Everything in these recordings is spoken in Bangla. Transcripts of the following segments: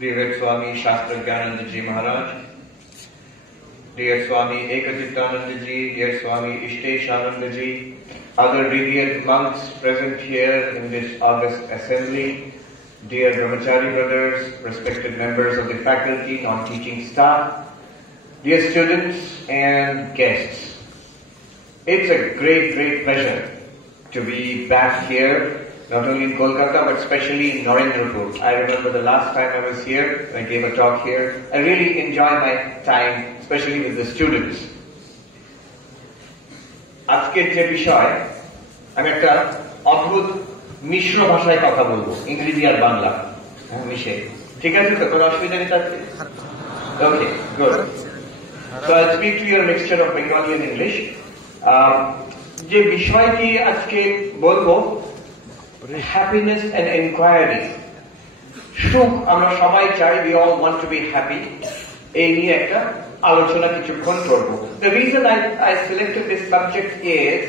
Dear Swami Shastragyananda Ji Maharaj, dear Swami Ekajittananda Ji, dear Swami Ishteshananda Ji, other revered monks present here in this august assembly, dear Brahmachari brothers, respected members of the faculty, non-teaching staff, dear students and guests. It's a great pleasure to be back here, not only in Kolkata, but especially in Narendrapur. I remember the last time I was here, I gave a talk here. I really enjoy my time, especially with the students. আজকের যে বিষয়, আমি একটা অদ্ভুত মিশ্র ভাষায় কথা বলবো, ইংরেজি আর বাংলা মিশে। ঠিক আছে তো? কোনো অসুবিধা নেই তাতে? Okay, good. So I'll speak to you a mixture of Bengali and English. যে বিষয়টি আজকে বলবো, happiness and inquiry. সুখ আমরা সবাই চাই, we all want to be happy. এই নিয়ে একটা আলোচনা কিছুক্ষণ করব। The reason I selected this subject is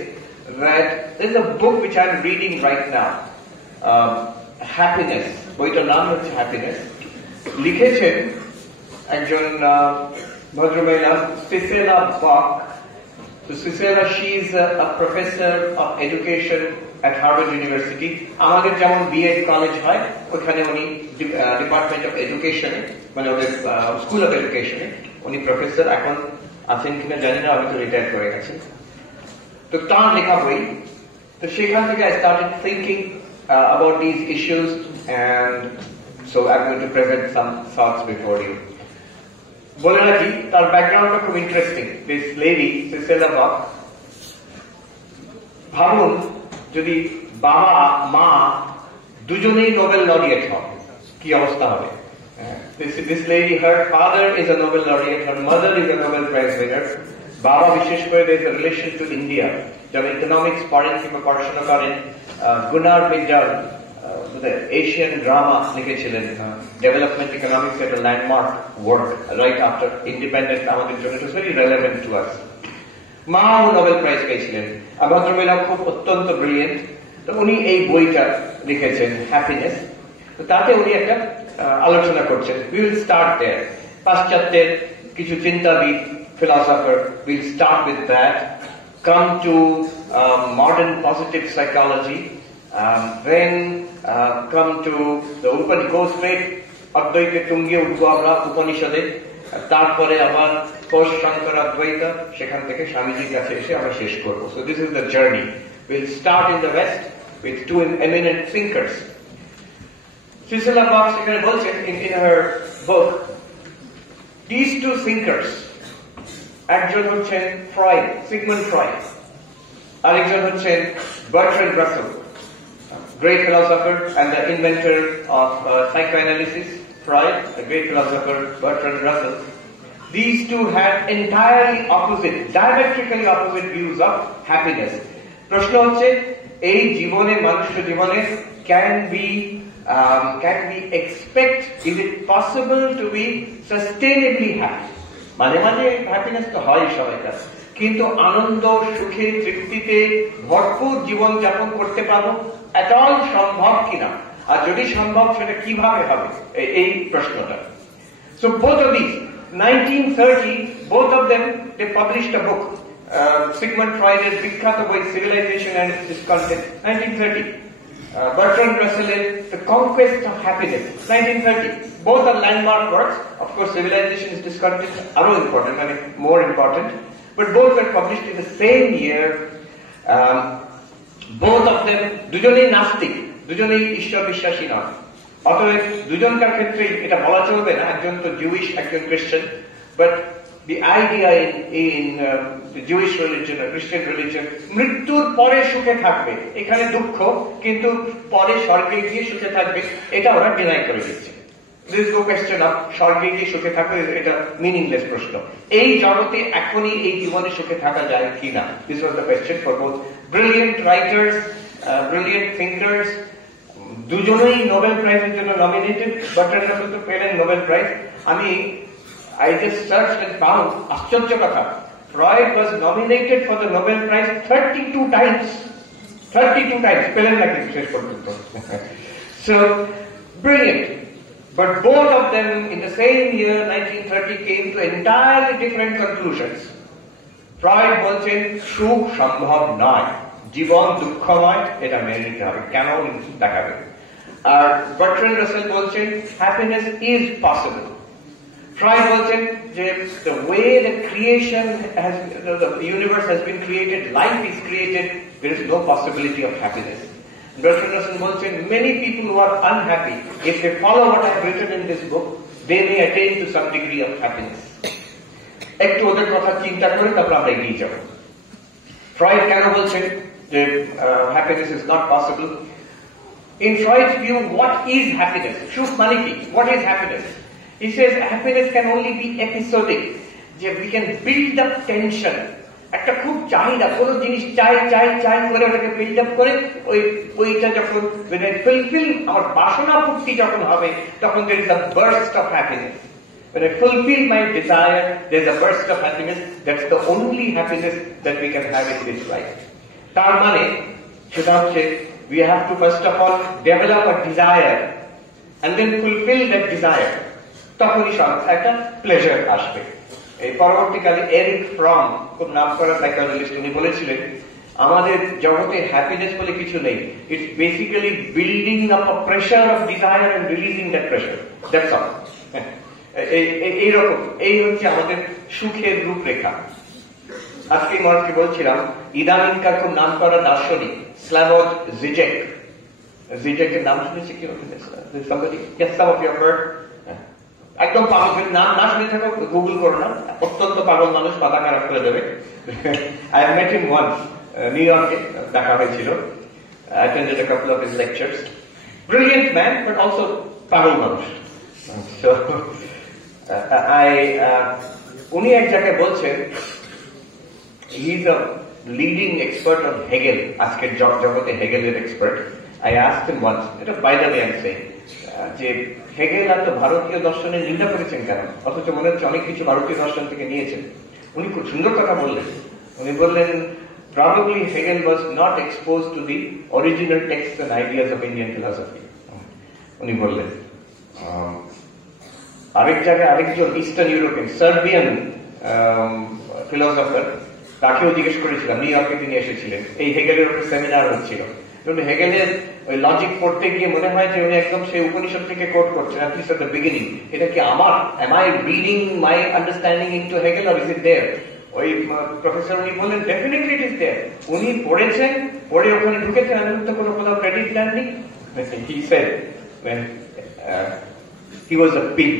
that there's a book which I'm reading right now, Happiness. বইটার নাম হচ্ছে Happiness. লিখেছেন একজন ভদ্রমহিলা Cicela Bock. So Cicela, she's a professor of education at Harvard University. আমাদের যেমন B.Ed কলেজ হয়, ওখানে উনি ডিপার্টমেন্ট অফ এডুকেশনে, মানে ওদের স্কুল অফ এডুকেশনে উনি প্রফেসর। এখন আছেন কিনা জানি না, আমি তো রিটায়ার করে গেছি। তো তার লেখা বই, তো সেখান থেকে I started thinking about these issues, and so I'm going to present some thoughts before you. বলে রাখি, তার ব্যাকগ্রাউন্ডটা খুব interesting. This lady Cicela Bock, ভাবুন যদি বাবা মা দুজনেই নোবেল লরিয়েট হন, কি অবস্থা হবে? This lady, her father is a Nobel laureate, her mother is a Nobel Prize winner. বাবা বিশেষ করে there is a relation to India. যারা ইকোনমিক্স পড়েন কিংবা পড়াশোনা করেন, গুনার মিন্ডাল এশিয়ান ড্রামা লিখেছিলেন, ডেভেলপমেন্ট ইকোনমিক্স, একটা landmark work right after independence. আমাদের জন্য it was very relevant to us. মাও নোবেল প্রাইজ পেয়েছিলেন। ভদ্রমহিলা খুব অত্যন্ত ব্রিলিয়েন্ট। তো উনি এই বইটা লিখেছেন হ্যাপিনেস। তো তাতে উনি একটা আলোচনা করছেন। উই উইল স্টার্ট দেয়ার। পাশ্চাত্যের কিছু চিন্তাবিদ, philosopher, we'll start with that, come to modern positive psychology, then come to the Upanishad, go straight Advaita Tungi Udvabra Upanishade, তারপরে আবার কোষ Shankara-Advaita, সেখান থেকে স্বামীজির কাছে এসে আমরা শেষ করব। So this is the journey. We'll start in the West with two eminent thinkers. Cicela Bock এখানে বলছেন in her book, these two thinkers, একজন হচ্ছেন ফ্রয়েড, সিগমন্ড ফ্রয়েড, আরেকজন হচ্ছেন Bertrand Rasel, great philosopher and the inventor of psychoanalysis. Freud, a great philosopher, Bertrand Russell. These two had entirely opposite, diametrically opposite views of happiness. প্রশ্ন হচ্ছে, এই জীবনে, মানুষ্য জীবনে can we expect, is it possible to be sustainably happy? মাঝে মাঝে হ্যাপিনেস তো হয় সবাই কাছে, কিন্তু আনন্দ, সুখে, তৃপ্তিতে ভরপুর জীবন যাপন করতে পারবো এট অল সম্ভব কিনা, আর যদি সম্ভব সেটা কিভাবে হবে, এই প্রশ্নটা। So both of these, 1930, both of them, they published a book, Sigmund Freud's বিখ্যাত বই Civilization and its Content, 1930. Bertrand Russell's The Conquest of Happiness, 1930. Both are landmark works. Of course, Civilization is discontent, important, more important. But both were published in the same year. Both of them, দুজনেই নাস্তিক, দুজনেই ঈশ্বর বিশ্বাসী নন। অতএব দুজনকার ক্ষেত্রে এটা বলা চলবে না, একজন তো জুইশ, একজন খ্রিস্টান। But the idea in the Jewish religion or Christian religion, মৃত্যুর পরে সুখে থাকবে, এখানে দুঃখ, কিন্তু পরে স্বর্গে গিয়ে সুখে থাকবে, এটা ওরা ডিনাই করে দিচ্ছে। There is no question of স্বর্গে গিয়ে সুখে থাকবে, এটা মিনিংলেস প্রশ্ন। এই জগতে এখনই এই জীবনে সুখে থাকা যায় কিনা, this was the question for both brilliant writers, brilliant thinkers. দুজনেই নোবেল প্রাইজের জন্য নমিনেটেড। বার্ট্রান্ড রাসেল তো পেলেন Nobel prize. I just searched and found, আশ্চর্য কথা, Freud was nominated for the Nobel Prize 32 times. 32 times, পেলেন না কিন্তু শেষ পর্যন্ত। So, brilliant. But both of them in the same year 1930 came to entirely different conclusions. Freud বলছেন সুখ সম্ভব নয়, জীবন দুঃখময়, এটা মেনে নিতে হবে, কেন দেখাবে। আর বার্ট্রান্ড রাসেল বলছেন হ্যাপিনেস ইজ পসিবল। Freud বলছেন যে the way the creation has, the universe has been created, life is created, there is no possibility of happiness. Bertrand Russell বলছেন many people who are unhappy, if they follow what I have written in this book, they may attain to some degree of happiness. একটু ওদের কথা চিন্তা করে তারপর আমরা এগিয়ে যাব। Freud কেন বলছেন যে happiness is not possible? In Freud's view, what is happiness? Truth মানে কি? What is happiness? He says happiness can only be episodic. যে we can build up tension. একটা খুব চাহিদা, কোনো জিনিস চাই চাই চাই করে ওটাকে বিল্ড আপ করে ওইটা যখন ফুলফিল, আমার বাসনা পূর্তি যখন হবে তখন there is a burst of happiness. When I fulfill my desire, there is a burst of happiness. That's the only happiness that we can have in this life. তার মানে সেটা হচ্ছে we have to first of all develop a desire and then fulfill that desire. তখনই একটা প্লেজার আসবে। এই পরবর্তীকালে এরিক ফ্রম, খুব নাম করা সাইকোলজিস্ট, উনি বলেছিলেন আমাদের জগতে হ্যাপিনেস বলে কিছু নেই, it's basically building up a pressure of desire and releasing that pressure, that's all. এইরকম, এই হচ্ছে আমাদের সুখের রূপরেখা। আজকে মর্কে বলছিলাম ইদানিংকার খুব নাম করা দার্শনিক স্ল্যাভোজ জিজেক, জিজেকের নাম শুনেছি কি? somebody, yes, some of you have heard. একদম পাগল, নাম না শুনে থাকো গুগল করো না, অত্যন্ত পাগল মানুষ, মাথা খারাপ করে দেবে। I have met him once, new ইয়র্কে দেখা হয়েছিল। I attended a couple of his lectures. Brilliant man, but also পাগল মানুষ। So উনি এক জায়গায় বলছেন he is a leading expert on Hegel, আজকের জগতে হেগেলের expert. I asked him once, এটা by the way I'm saying, যে হেগেল আর তো ভারতীয় দর্শনের নিন্দা করেছেন কেন, অথচ মনে হচ্ছে অনেক কিছু ভারতীয় দর্শন থেকে নিয়েছেন। উনি খুব সুন্দর কথা বললেন। উনি বললেন probably Hegel was not exposed to the original texts and ideas of Indian philosophy. উনি বললেন আরেক জায়গায় আরেকজন ইস্টার্ন ইউরোপিয়ান সার্বিয়ান ফিলোসফার, তাকেও জিজ্ঞেস করেছিলাম, নিউ ইয়র্কে তিনি এসেছিলেন, এই হেগেলের উপর সেমিনার হচ্ছিল। হেগেলের ওই লজিক পড়তে গিয়ে মনে হয় যে উনি একদম সেই উপনিষদ থেকে কোট করছেন, at least at the beginning. এটা কি আমার, am I reading my understanding into Hegel or is it there? ওই প্রফেসর উনি বললেন definitely it is there. উনি পড়েছেন, পড়ে ওখানে ঢুকেছেন, আমি তো কোনো ক্রেডিট দেননি। He said when he was a pig.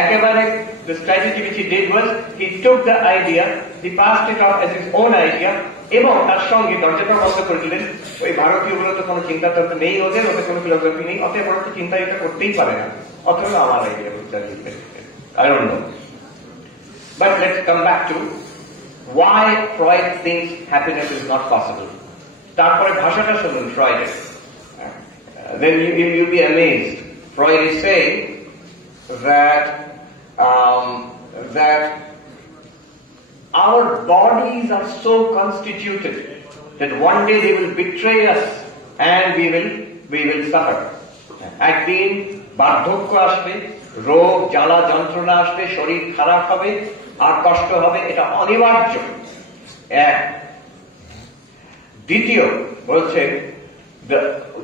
একেবারে the strategy which he did was he took the idea, he passed it off as his own idea, এবং তার সঙ্গে দরজাটা বন্ধ করে দিলেন। ওই ভারতীয় গুলো তো কোনো চিন্তা তন্ত্র নেই, ওদের কোনো ফিলোসফি নেই, অতএব ওরা তো চিন্তা এটা করতেই পারে না, অথবা আমার আইডিয়া বলতে I don't know. But let's come back to why Freud thinks happiness is not possible. তারপরে ভাষাটা শুনুন ফ্রয়েডের, then you'll be amazed. Freud is saying that our bodies are so constituted that one day they will betray us and we will suffer. একদিন বার্ধক্য আসবে, রোগ জ্বালা যন্ত্রণা আসবে, শরীর খারাপ হবে আর কষ্ট হবে, এটা অনিবার্য। দ্বিতীয় বলছে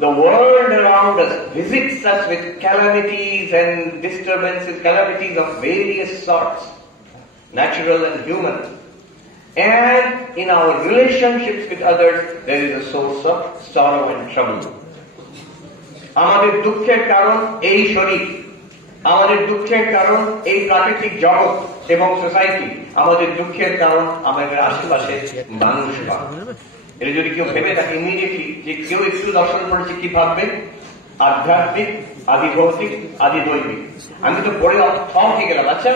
the world around us visits us with calamities and disturbances, calamities of various sorts, natural and human. And in our relationships with others, there is a source of sorrow and trouble. আমাদের দুঃখের কারণ এই শরীর, আমাদের দুঃখের কারণ এই প্রাকৃতিক জগৎ এবং সোসাইটি, আমাদের দুঃখের কারণ আমাদের আশেপাশে মানুষরা। এটা যদি কেউ ভেবে থাকে ইমিডিয়েটলি যে কেউ একটু দর্শন পড়েছে কি ভাববে, আধ্যাত্মিক, আদি ভৌতিক, আদি দৈবিক। আমি তো পড়ে থম হয়ে গেলাম, আচ্ছা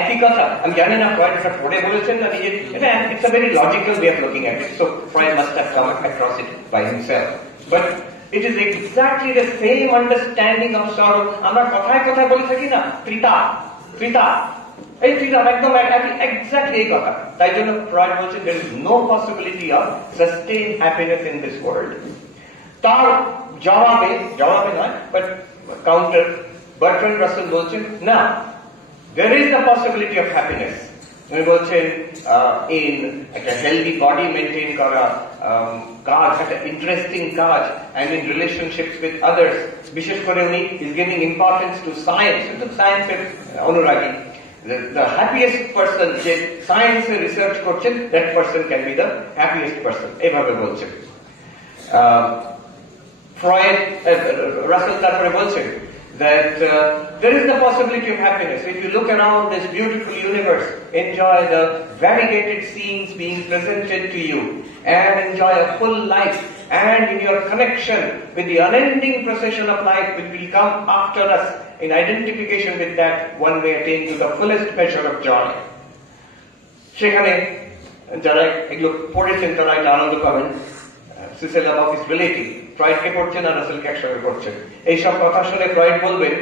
একই কথা, আমি জানি না ফ্রয়েড এটা পড়ে বলেছেন না নিজে, এটা it's a very logical way of looking at it, so Freud must have come across it by himself, but it is exactly the same understanding of sorrow. আমরা কথায় কথায় বলে থাকি না ত্রিতা, ত্রিতা, এই ত্রিতা একদম এক্স্যাক্টলি এই কথা। তাই জন্য ফ্রয়েড বলছেন there is no possibility of sustained happiness in this world. তার জবাবে নয়, বাট কাউন্টার বার্ট্রান্ড রাসেল বলছেন না, there is the possibility of happiness. উনি বলছেন in একটা হেলদি বডি মেনটেন করা কাজ, একটা ইন্টারেস্টিং কাজ, and in relationships with others, বিশেষ করে উনি is giving importance to science, to সায়েন্সের অনুরাগী। The happiest person যে সায়েন্সে রিসার্চ করছেন, that person can be the happiest person, এভাবে বলছেন। ফ্রয়েড রাসেল তারপরে বলছেন that there is the possibility of happiness. If you look around this beautiful universe, enjoy the variegated scenes being presented to you, and enjoy a full life, and in your connection with the unending procession of life which will come after us, in identification with that, one may attain to the fullest measure of joy. সেখানে যারা এগুলো পড়েছেন তারা এটা আনন্দ পাবেন। সিসেল অবাক ইজ রিলেটিভ, ফ্রয়েডকে পড়ছেন আর রাসেলকে একসঙ্গে পড়ছেন। এইসব কথা শুনে ফ্রয়েড বলবেন,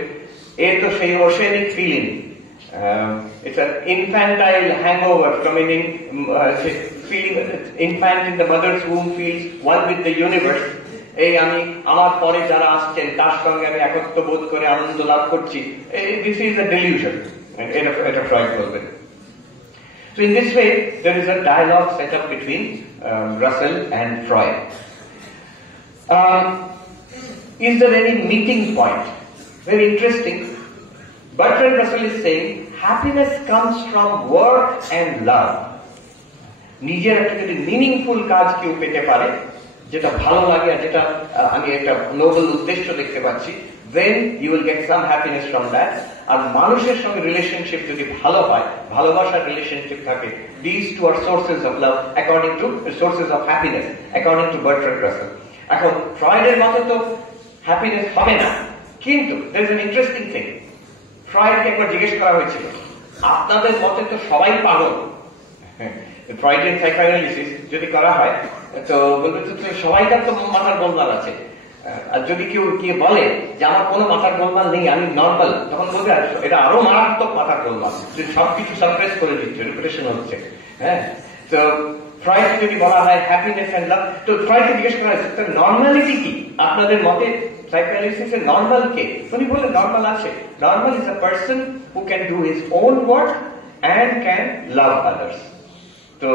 এ তো সেই oceanic feeling, it's an infantile hangover from an feeling infant in the mother's womb feels one with the universe. এই আমি আমার পরে যারা আসছেন তার সঙ্গে আমি একত্র বোধ করে আনন্দ লাভ করছি, দিস ইজ আ ডেলিউশন, এটা ফ্রয়েড বলবেন। So in this way, there is a dialogue set up between Russell and Freud. Is there any meeting point? Very interesting. Bertrand Russell is saying, happiness comes from work and love. নিজের একটা যদি মিনিংফুল কাজ কেউ পেতে পারে, যেটা ভালো লাগে আর যেটা আমি একটা নোবেল উদ্দেশ্য দেখতে পাচ্ছি, then you will get some happiness from that. আর মানুষের সঙ্গে রিলেশনশিপ যদি ভালো হয়, ভালোবাসার রিলেশনশিপ থাকে, these two are sources of love according to sources of happiness according to Bertrand Russell. এখন ফ্রয়েডের মতে তো হ্যাপিনেস হবে না, কিন্তু there is an interesting thing. ফ্রয়েডকে একবার জিজ্ঞেস করা হয়েছিল, আপনাদের মতে তো সবাই পাগল, ফ্রয়েডিয়ান সাইকোঅ্যানালিসিস যদি করা হয় তো বলবে তো সবাইকার তো মাথার গোলমাল আছে, আর যদি কেউ গিয়ে বলে যে আমার কোনো মাথার গোলমাল নেই, আমি নর্মাল, তখন বলবে এটা আরো মারাত্মক মাথার গোলমাল, যে সবকিছু সাপ্রেস করে দিচ্ছে, রিপ্রেশন হচ্ছে। হ্যাঁ, তো ফ্রয়েড যদি বলা হয় হ্যাপিনেস এন্ড লাভ, তো ফ্রয়েডকে জিজ্ঞেস করা হয়েছে নর্মালিটি কি আপনাদের মতে, সাইকোঅ্যানালিসিসে নর্মাল কে? উনি বললেন নর্মাল আছে, normal is a person who can do his own work and can love others. So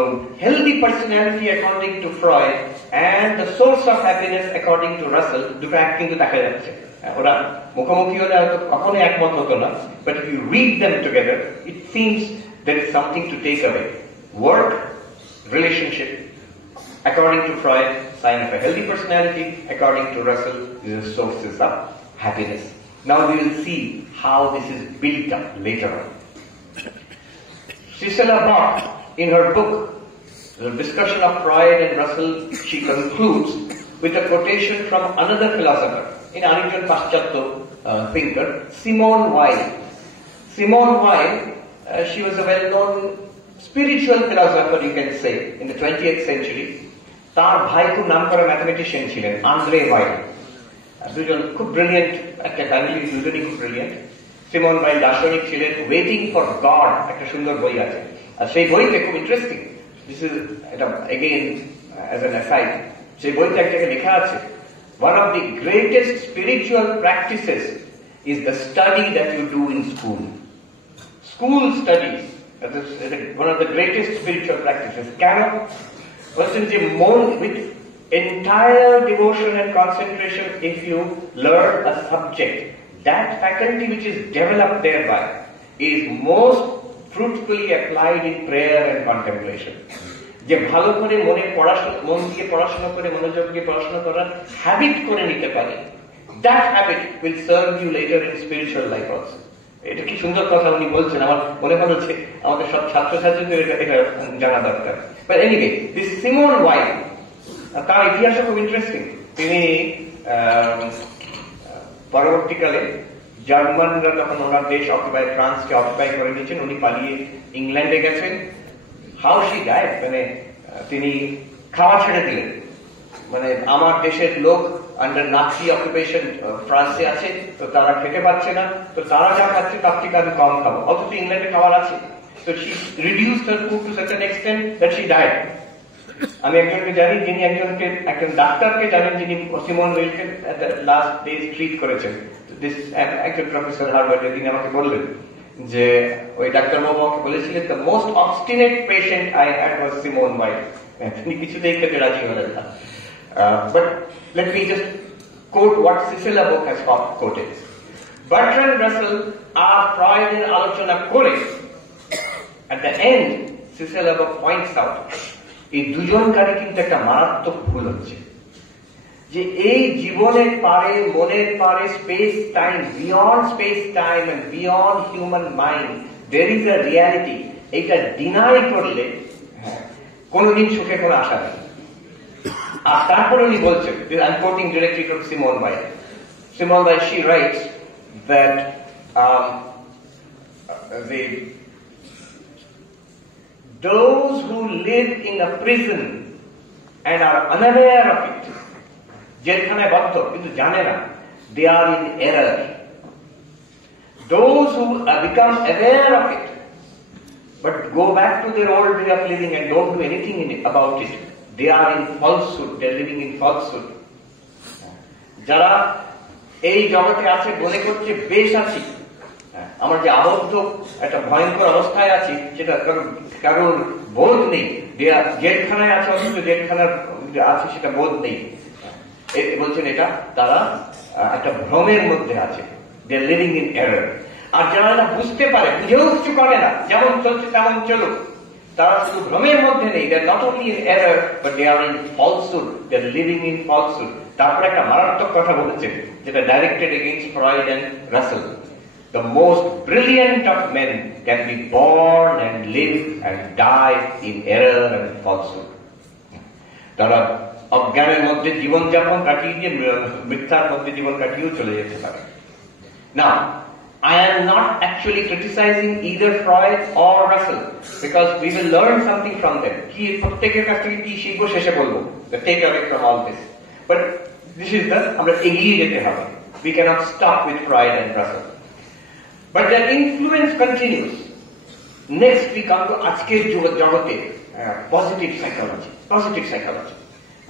healthy personality according to Freud and the source of happiness according to Russell, দুটো এক কিন্তু দেখা যাচ্ছে, ওরা মুখোমুখি হলে হয়তো কখনো একমত হতো না, but if you read them together it seems there is something to take away. Work, relationship, according to Freud, sign of a healthy personality, according to Russell, these are sources of happiness. Now we will see how this is built up later on. Cicela Bock, in her book, The Discussion of Freud and Russell, she concludes with a quotation from another philosopher, in Arikjan Paschatto thinker, Simone Weil. Simone Weil, she was a well-known spiritual philosopher, you can say, in the 20th century. তার ভাই খুব নাম করা ম্যাথমেটিশিয়ান ছিলেন, আন্দ্রে ওয়াইল। দুজন খুব ব্রিলিয়েন্ট, একটা ফ্যামিলি, দুজনই খুব ব্রিলিয়েন্ট। সিমন ওয়াইল দার্শনিক ছিলেন। ওয়েটিং ফর গড একটা সুন্দর বই আছে, আর সেই বইতে খুব ইন্টারেস্টিং, দিস ইজ এটা এগেইন অ্যাজ অ্যান অ্যাসাইড, সেই বইতে একটা লেখা আছে, one of the greatest spiritual practices is the study that you do in school. School studies, that is one of the greatest spiritual practices. কেন? বলছেন যে মন with entire devotion and concentration, if you learn a subject, that faculty which is developed thereby is most fruitfully applied in prayer and contemplation. যে ভালো করে মনে পড়াশোনা, মন দিয়ে পড়াশোনা করে, মনোযোগ দিয়ে পড়াশোনা করার হ্যাবিট করে নিতে পারে, that habit will serve you later in spiritual life also. এটা কি সুন্দর কথা উনি বলছেন, আমার মনে হচ্ছে আমাদের সব ছাত্রছাত্রীদের এটা জানা দরকার। But anyway, this Simone Weil, তার ইতিহাসটা খুব ইন্টারেস্টিং। তিনি পরবর্তীকালে জার্মানরা যখন ওনার দেশ অকুপাই, ফ্রান্সকে অকুপাই করে নিয়েছেন, উনি পালিয়ে ইংল্যান্ডে গেছেন। হাউ শি ডায়েড, মানে তিনি খাওয়া ছেড়ে দিলেন, মানে আমার দেশের লোক আন্ডার নাৎসি অকুপেশন ফ্রান্সে আছে, তো তারা খেতে পাচ্ছে না, তো তারা যা খাচ্ছে তার থেকে আমি কম খাবো, অথচ ইংল্যান্ডে খাবার আছে। So she reduced her food to such an extent that she died. আমি একজনকে জানি যিনি একজন ডাক্তারকে জানেন যিনি সিমন ওয়েলকে লাস্ট ডেজ ট্রিট করেছেন। একজন প্রফেসর হার্ভার্ডে, তিনি আমাকে বললেন যে ওই ডাক্তারবাবু আমাকে বলেছিলেন the most obstinate patient I had was Simone Weil. তিনি কিছুতেই খেতে রাজি হলেন না। But let me just quote what Sissela Bok has quoted. Bertrand Russell আর ফ্রয়েডের আলোচনা করে at the end Sissela Bok points out এই দুজনকারই কিন্তু একটা মারাত্মক ভুল হচ্ছে, যে এই জীবনের পারে, মনের পারে, space time, beyond space time and beyond human mind there is a reality. এইটা ডিনাই করলে কোনদিন সুখে কোনো আশা নেই। আর তারপরে উনি বলছেন, I am coating directly from Simon well. Simon well, she writes that those who live in a prison and are unaware of it, জেলখানায় বদ্ধ কিন্তু জানে না, they are in error. Those who become aware of it but go back to their old way of living and don't do anything about it, they are in falsehood, they are living in falsehood. যারা এই জগতে আছে মনে করছে বেশ আছি, আমার যে আবদ্ধ একটা ভয়ঙ্কর অবস্থায় আছি সেটা কারোর বোধ নেই, জেলখানায় আছে অথচ জেলখানার আছে সেটা বোধ নেই, বলছেন এটা তারা একটা ভ্রমের মধ্যে আছে, দে আর লিভিং ইন এরর। আর যারা না বুঝতে পারে, বুঝেও কিছু করে না, যেমন চলছে তেমন চলুক, তারা শুধু ভ্রমের মধ্যে নেই, they are not only in error but they are in falsehood, they are living in falsehood. তারপরে একটা মারাত্মক কথা বলেছেন যেটা directed against Freud and Russell. The most brilliant of men can be born and live and die in error and falsehood. তারা অজ্ঞানের মধ্যে জীবনযাপন কাটিয়ে দিয়ে মিথ্যার মধ্যে জীবন কাটিয়েও চলে যেতে পারে। Now, I am not actually criticizing either Freud or Russell because we will learn something from them. কি প্রত্যেকের কাছ থেকে কি শিখবো শেষে বলবো, the takeaway from all this. But this is the আমরা এগিয়ে যেতে হবে. We cannot stop with Freud and Russell. But their influence continues. Next we come to আজকের জগতে positive psychology. Positive psychology.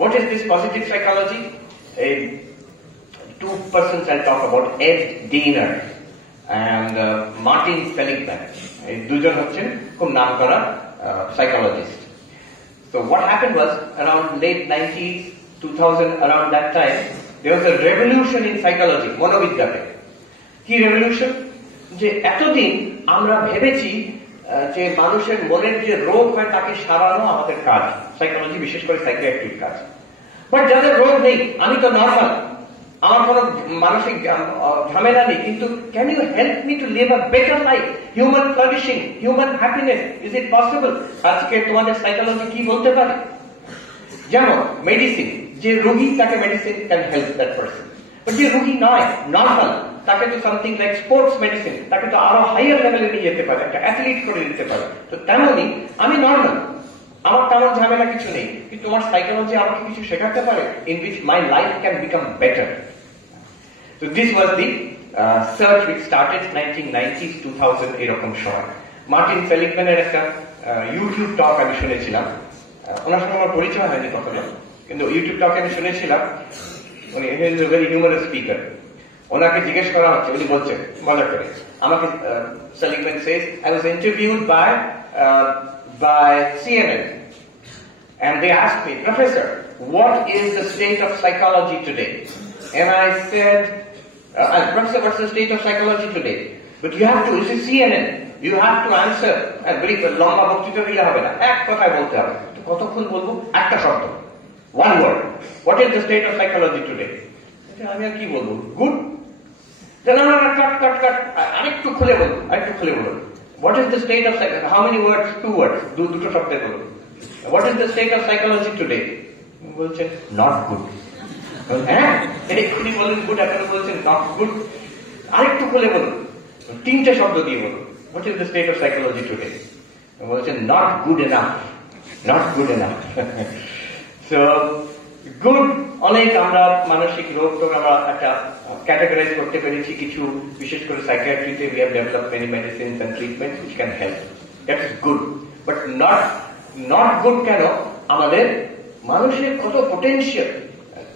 What is this positive psychology? Two persons I'll talk about, Ed Diener and Martin Seligman. এই দুজন হচ্ছেন খুব নামকরা psychologist. So what happened was around late 90s, 2000, around that time, there was a revolution in psychology, মনোবিজ্ঞানে। কি revolution? যে এতদিন আমরা ভেবেছি যে মানুষের মনের যে রোগ হয় তাকে সারানো আমাদের কাজ, সাইকোলজি বিশেষ করে সাইকিয়াট্রিক কাজ। বাট যাদের রোগ নেই, আমি তো নর্মাল, আমার কোনো মানসিক ঝামেলা নেই, কিন্তু can you help me to live a better life, human flourishing, human happiness, is it possible? আজকে তোমাদের সাইকোলজি কি বলতে পারে? যেমন মেডিসিন, যে রোগী তাকে medicine can help that person, but যে রোগী নয়, নর্মাল, তাকে তো সামথিং লাইক স্পোর্টস মেডিসিন, তাকে তো আরো হাইয়ার লেভেলে নিয়ে যেতে পারে, একটা অ্যাথলিট করে দিতে পারে। তো তেমনি আমি নর্মাল, আমার তেমন ঝামেলা কিছু নেই, কিন্তু তোমার সাইকোলজি আমাকে কিছু শেখাতে পারে in which my life can become better. So this was the search which started 1990s, 2000 এরকম সময়। মার্টিন সেলিগম্যানের একটা ইউটিউব টক আমি শুনেছিলাম, ওনার সঙ্গে আমার পরিচয় হয়নি কখনো, কিন্তু ইউটিউব টকে আমি শুনেছিলাম, উনি is a very humorous speaker. ওনাকে জিজ্ঞেস করা হচ্ছে, উনি বলছেন মজা করে আমাকে, সেলিগম্যান সেজ, I was interviewed by CNN and they asked me, Professor, what is the state of psychology today? And I said, Professor, what's the state of psychology today? But you have to, this is CNN, you have to answer, brief, লম্বা বক্তৃতা দিলে হবে না, এক কথায় বলতে হবে। কতক্ষণ বলবো? একটা শব্দ, one word. What is the state of psychology today? আমি আর কি বলবো? গুড। কাট, আরেকটু খুলে বলুন, What is the state of psychology? How many words? 2 words. দুটো শব্দে বলুন। What is the state of psychology today? বলছেন not good. হ্যাঁ, এক্ষুনি বললেন গুড, এখন বলছেন not good. আরেকটু খুলে বলুন, 3টে শব্দ দিয়ে বলুন। What is the state of psychology today? বলছেন not good enough. So good, অনেক আমরা মানসিক রোগ তো আমরা একটা ক্যাটাগরাইজ করতে পেরেছি কিছু, বিশেষ করে সাইকিয়াট্রিতে we have developed many medicines and treatments which can help. That is good. But not good কেন? আমাদের মানুষের কত পোটেনশিয়াল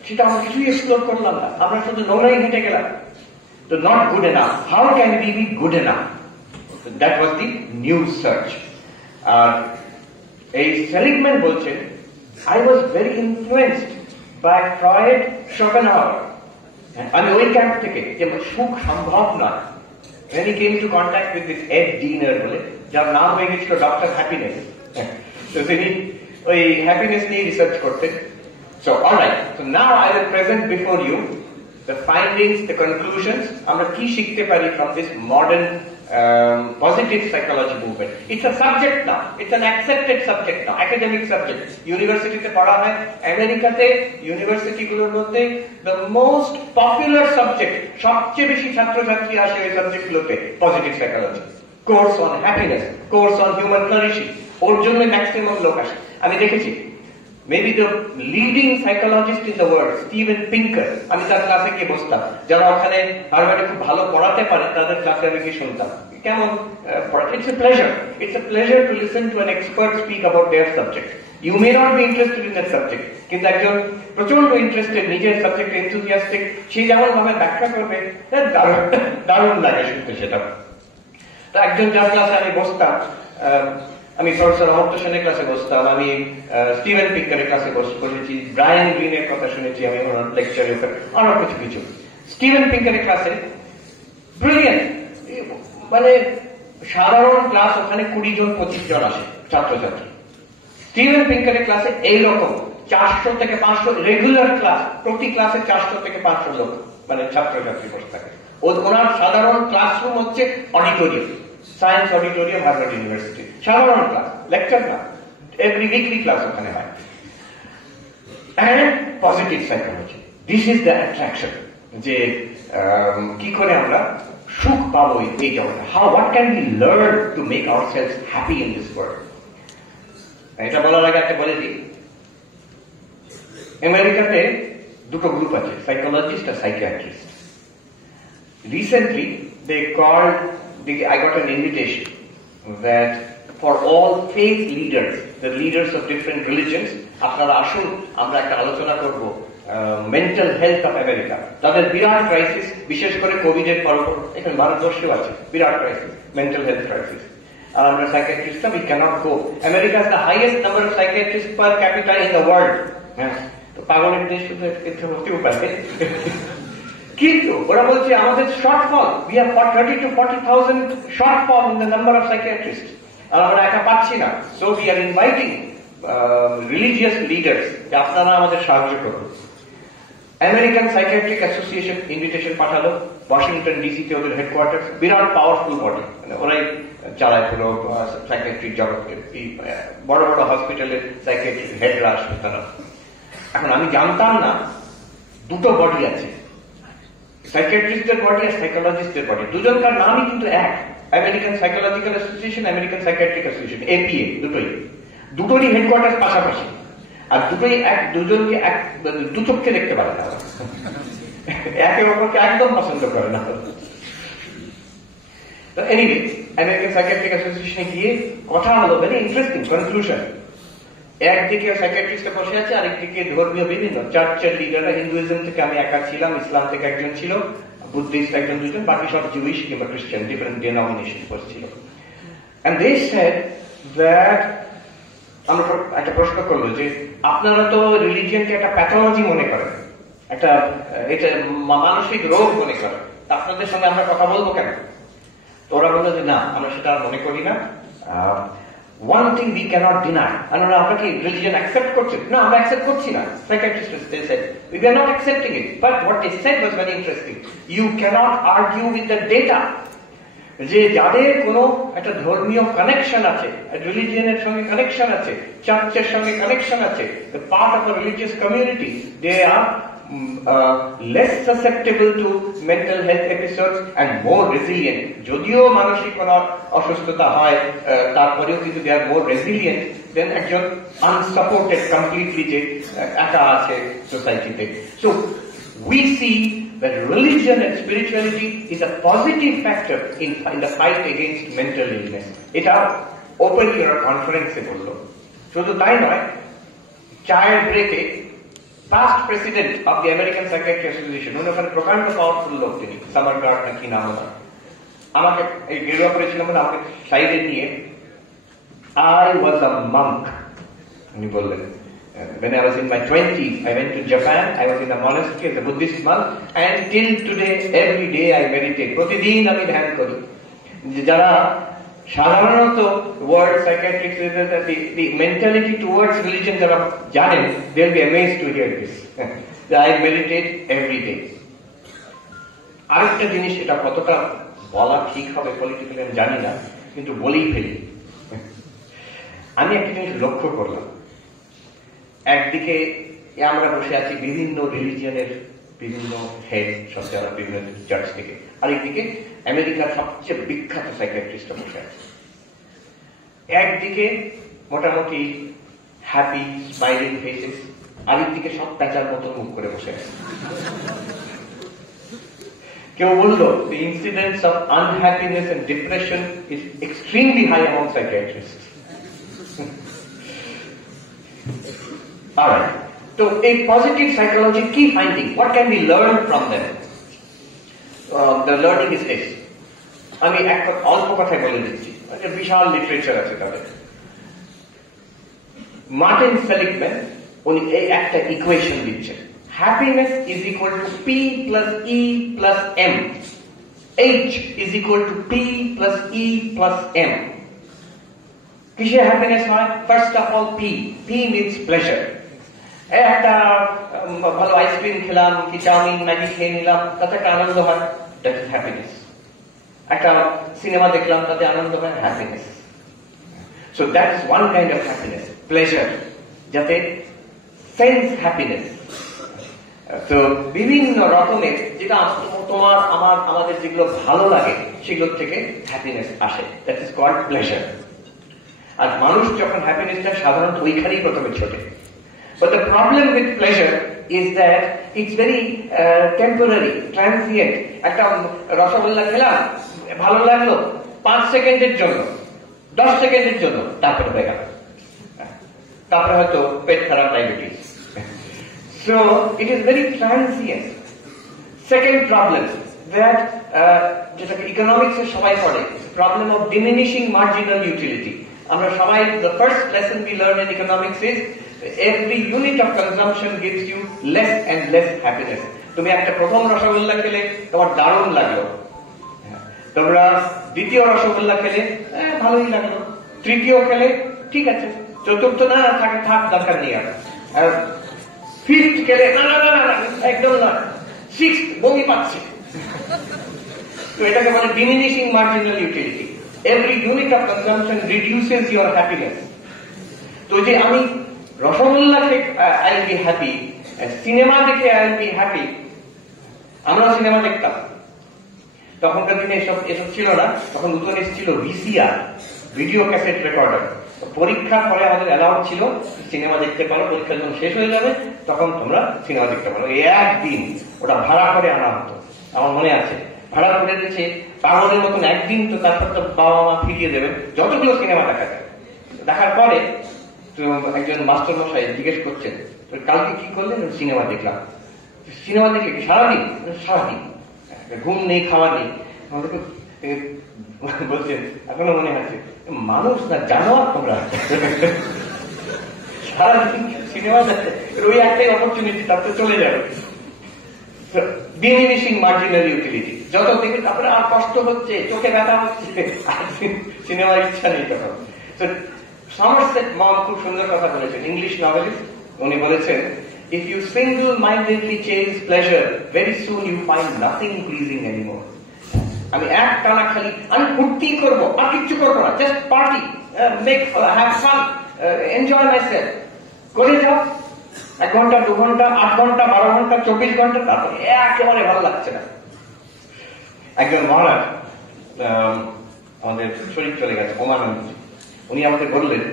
সেটা আমরা কিছুই এক্সপ্লোর করলাম না, আমরা শুধু নোংরাই হেঁটে গেলাম। তো not good enough, how can be be good enough? That was the new search. আর এই সেলিগম্যান বলছেন, I was very influenced by Freud, Schopenhauer. আমি ওই ক্যাম্প থেকে যে সুখ সম্ভব নয়, when he came to contact with this Ed Diener বলে, যার নাম হয়ে গেছিল ডক্টর হ্যাপিনেস, তো তিনি ওই হ্যাপিনেস নিয়ে রিসার্চ করতেন। So all right, so now I will present before you the findings, the conclusions, আমরা কি শিখতে পারি from this modern positive psychology movement. It's a subject now, it's an accepted subject now, academic subject. ইউনিভার্সিটিতে পড়া হয়, আমেরিকাতে ইউনিভার্সিটি গুলোর মধ্যে the most popular subject, সবচেয়ে বেশি ছাত্রছাত্রী আসে ওই সাবজেক্ট গুলোতে, positive psychology, course on happiness, course on human flourishing, ওর জন্য ম্যাক্সিমাম লোক আসে। আমি দেখেছি maybe the leading psychologist in the world, Steven Pinker, আমি তার ক্লাসে গিয়ে বসতাম, যারা ওখানে হার্ভার্ডে খুব ভালো পড়াতে পারে তাদের ক্লাসে আমি গিয়ে শুনতাম কেমন পড়াতে। It's a pleasure to listen to an expert speak about their subject. You may not be interested in that subject, কিন্তু একজন প্রচন্ড ইন্টারেস্টেড, নিজের সাবজেক্ট এনথুজিয়াস্টিক, সে যেমন ভাবে ব্যাখ্যা করবে দারুণ লাগে শুনতে সেটা। তো একজন যার ক্লাসে আমি বসতাম, আমি প্রফেসর অমর্ত্য সেনের ক্লাসে বসতাম, আমি স্টিভেন পিঙ্কারের ক্লাসে বসেছি, ব্রায়ান গ্রিনের কথা শুনেছি আমি ওনার লেকচারে, আরো কিছু। স্টিভেন পিঙ্কারের ক্লাসে ব্রিলিয়েন্ট, মানে সাধারণ ক্লাস, ওখানে 20 জন 25 জন আসে ছাত্রছাত্রী। স্টিভেন পিঙ্কারের ক্লাসে এইরকম 400 থেকে 500 রেগুলার ক্লাস, প্রতি ক্লাসে 400 থেকে 500 লোক মানে ছাত্রছাত্রী বসে থাকে। ওনার সাধারণ ক্লাসরুম হচ্ছে auditorium, science auditorium, Harvard university, সাধারণ ক্লাস, লেকচার না, এভরি উইকলি ক্লাস ওখানে হয়। And positive psychology, this is the attraction, যে কি করে আমরা সুখ পাবো এই জগতে, what can be learn to make ourselves happy in this world. এটা বলার আগে একটা বলে দিই, আমেরিকাতে দুটো গ্রুপ আছে, সাইকোলজিস্ট আর psychiatrist. Recently they called, I got an invitation that for all faith leaders, the leaders of different religions, আপনারা আসুন, আমরা একটা আলোচনা করব মেন্টাল হেলথ অফ আমেরিকা। তাদের বিরাট ক্রাইসিস, বিশেষ করে কোভিড এর পর, এখানে ভারতবর্ষেও আছে বিরাট ক্রাইসিস, মেন্টাল হেলথ ক্রাইসিস। আর আমরা psychiatrist, we cannot go. America has the highest number of psychiatrists per capita in the world. হ্যাঁ, তো পাগলের দেশ শুধু এতে হতেও পারে। কিন্তু ওরা বলছে আমাদের shortfall, we have 30 to 40,000 shortfall in the number of psychiatrists, আর আমরা একা পাচ্ছি না। So we are inviting religious leaders যে আপনারা আমাদের সাহায্য করুন। আমেরিকান সাইকিয়াট্রিক অ্যাসোসিয়েশন ইনভিটেশন পাঠালো, ওয়াশিংটন ডিসিতে ওদের হেডকোয়ার্টার, বিরাট পাওয়ারফুল বডি, মানে ওরাই চালায় পুরো সাইকিয়াট্রিক জগৎকে, বড় বড় হসপিটালের সাইকিয়াট্রিক হেডরা আসবে তারা। এখন আমি জানতাম না দুটো বডি আছে, সাইকিয়াট্রিস্টদের বডি আর সাইকোলজিস্টদের বডি, দুজনকার নামই কিন্তু এক, American psychological association, American psychiatric association, APA, দুটোরই হেডকোয়ার্টার পাশাপাশি, আর দুটোই দুজনকে দু চোখকে দেখতে পারে না, একে অপরকে একদম পছন্দ করে না। তো এনিওয়ে, আমেরিকান সাইকিয়াট্রিক অ্যাসোসিয়েশনে গিয়ে কথা হলো, ভেরি ইন্টারেস্টিং কনক্লুশন। একদিকে সাইকিয়াট্রিস্টে বসে আছে, আরেকদিকে ধর্মীয় বিভিন্ন চার্চের লিডাররা, হিন্দুইজম থেকে আমি একা ছিলাম, ইসলাম থেকে একজন ছিল, বুদ্ধিস্ট একজন দুজন, বাকি সব জুইশ কিংবা খ্রিস্টান, ডিফারেন্ট ডিনোমিনেশন বসছিল। এন্ড দে সেড দ্যাট, আমরা একটা প্রশ্ন করলো যে আপনারা তো রিলিজিয়নকে একটা প্যাথোলজি মনে করেন, একটা এটা মানসিক রোগ মনে করেন, আপনাদের সঙ্গে আমরা কথা বলবো কেন? তো ওরা বললো যে না, আমরা সেটা মনে করি না। One thing we cannot deny, আমরা আপনাকে রিলিজিয়ন অ্যাকসেপ্ট করছি না, আমরা অ্যাকসেপ্ট করছি না। Psychiatrists they said we are not accepting it, but what they said was very interesting. You cannot argue with the data. যে যাদের কোনো একটা ধর্মীয় কানেকশন আছে, রিলিজিয়নের সঙ্গে কানেকশন আছে, চার্চের সঙ্গে কানেকশন আছে, the part of a religious community, they are less susceptible to mental health episodes and more resilient. যদিও মানসিক কোনো অসুস্থতা হয়, তারপরেও কিন্তু they are more resilient than একজন unsupported completely যে একা আছে সোসাইটিতে। So we see that religion and spirituality is a positive factor in the fight against mental illness. এটা ওপেনলি ওরা কনফারেন্সে বললো। শুধু তাই নয়, চায়ের ব্রেকে past president of the American Psychiatry Association, উনি ওখানে প্রকাণ্ড পাওয়ারফুল লোক, তিনি সামারগার্ড না কি নাম ওনার, আমাকে এই গেরুয়া করেছিলাম আমাকে সাইডে নিয়ে, I was a monk, উনি বললেন, when I was in my 20s I went to Japan, I was in a monastery as a Buddhist monk, and till today every day I meditate, প্রতিদিন আমি ধ্যান করি। যারা সাধারণত world সাইকিয়াট্রিক্স the mentality towards religion যারা জানেন, they'll be amazed to hear this. I meditate every day. আরেকটা জিনিস, এটা কতটা বলা ঠিক হবে পলিটিক্যালি আমি জানি না, কিন্তু বলেই ফেলি। আমি একটা জিনিস লক্ষ্য করলাম, একদিকে আমরা বসে আছি বিভিন্ন রিলিজিয়নের বিভিন্ন হেড, সব যারা বিভিন্ন চার্চ থেকে, আরেকদিকে আমেরিকার সবচেয়ে বিখ্যাত সাইকিয়াট্রিস্টরা বসে আছে। একদিকে মোটামুটি হ্যাপি স্মাইলিং ফেসেস, আরেকদিকে সব প্যাঁচার মতো মুখ করে বসে আছে। কেউ বললো the incidence of unhappiness and depression is extremely high among psychiatrists. Alright, so a positive psychology key finding, what can we learn from them? The learning is this. আমি অল্প কথায় বলে দিচ্ছি, বিশাল লিটারেচার আছে তাদের। মার্টিন সেলিগম্যান উনি এই একটা ইকুয়েশন দিচ্ছেন, happiness is equal to P plus E plus M, H is equal to P plus E plus M. কিসে হ্যাপিনেস হয়? First of all P, P means pleasure. একটা ভালো আইসক্রিম খেলাম কি চাউমিন ম্যাগি খেয়ে নিলাম, তাতে একটা আনন্দ হয়, দ্যাট ইজ হ্যাপিনেস। একটা সিনেমা দেখলাম, তাতে আনন্দ হয়, happiness. So that is one kind of happiness, pleasure, যাতে সেন্স হ্যাপিনেস। তো বিভিন্ন রকমের যেটা তোমার আমার আমাদের যেগুলো ভালো লাগে সেগুলোর থেকে হ্যাপিনেস আসে, দ্যাট ইজ কল্ড প্লেজার। আর মানুষ যখন হ্যাপিনেস চায় সাধারণত ওইখানেই প্রথমে ছোটে। But the problem with pleasure is that it's very temporary, transient. একটা রসগোল্লা খেলাম, ভালো লাগলো 5 সেকেন্ডের জন্য, 10 সেকেন্ডের জন্য, তারপরে হয়ে গেল, তারপরে হয়তো পেট খারাপ, diabetes. So it is very transient. Second problem that যেটাকে ইকোনমিক্সে সবাই পড়ে, problem of diminishing marginal utility. আমরা সবাই, the first lesson we learn in economics is every unit of consumption gives you less and less happiness. তুমি একটা প্রথম রসগোল্লা খেলে তোমার দারুণ লাগলো, তোমরা দ্বিতীয় রসগোল্লা খেলে ভালোই লাগলো, তৃতীয় খেলে ঠিক আছে, চতুর্থ না থাকে থাক দরকার নেই, আর ফিফথ খেলে না না না না একদম না, সিক্সথ বমি পাচ্ছে। তো এটাকে বলে diminishing marginal utility. Every unit of consumption reduces your happiness. তো যে আমি রসগোল্লা খেয়ে I will be happy, cinema দেখে আই উইল বি হ্যাপি। আমরা সিনেমা দেখতাম, তখনকার দিনে এসব ছিল না, তখন নতুন এসেছিল ভিসিআর, ভিডিও ক্যাসেট রেকর্ডার। পরীক্ষার পরে আমাদের অ্যালাউড ছিল সিনেমা দেখতে পারো, পরীক্ষা যখন শেষ হয়ে যাবে তখন তোমরা সিনেমা দেখতে পারো। এই একদিন ওটা ভাড়া করে আনা হতো, আমার মনে আছে, ভাড়া করে দিয়েছে পাগলের মতন একদিন। তো তারপর তো বাবা মা ফিরিয়ে দেবে যতগুলো সিনেমা দেখা যায়। দেখার পরে তো একজন মাস্টার মশাই জিজ্ঞেস করছেন, কালকে কি করলেন? সিনেমা দেখলাম। সিনেমা দেখলে কি সারাদিন? সারাদিন, ঘুম নেই, খাওয়া নেই। আমাদেরকে বলছেন, এখনো মনে আছে, মানুষ না জানোয়ার তোমরা, সারাদিন সিনেমা দেখতে, ওই একটাই অপরচুনিটি, তারপরে চলে যাবে। ডিমিনিশিং মার্জিনাল ইউটিলিটি, যত দেখে তারপরে আর কষ্ট হচ্ছে, চোখে ব্যথা হচ্ছে, আর সিনেমার ইচ্ছা নেই তখন। সমারসেট মম খুব সুন্দর কথা বলেছেন, ইংলিশ নভেলিস্ট। উনি বলেছেন, if you single-mindedly chase pleasure, very soon you find nothing pleasing anymore. আমি এক টানা খালি আমি ফুর্তি করবো, আর কিচ্ছু করবো না, just party, make have fun, enjoy myself করে যাও। 1 ঘন্টা, 2 ঘন্টা, 8 ঘন্টা, 12 ঘন্টা, 24 ঘন্টা, তারপরে একেবারে ভালো লাগছে না। একজন মহারাজ, আমাদের শরীর চলে গেছে, ওমানন্দ, উনি আমাকে বললেন,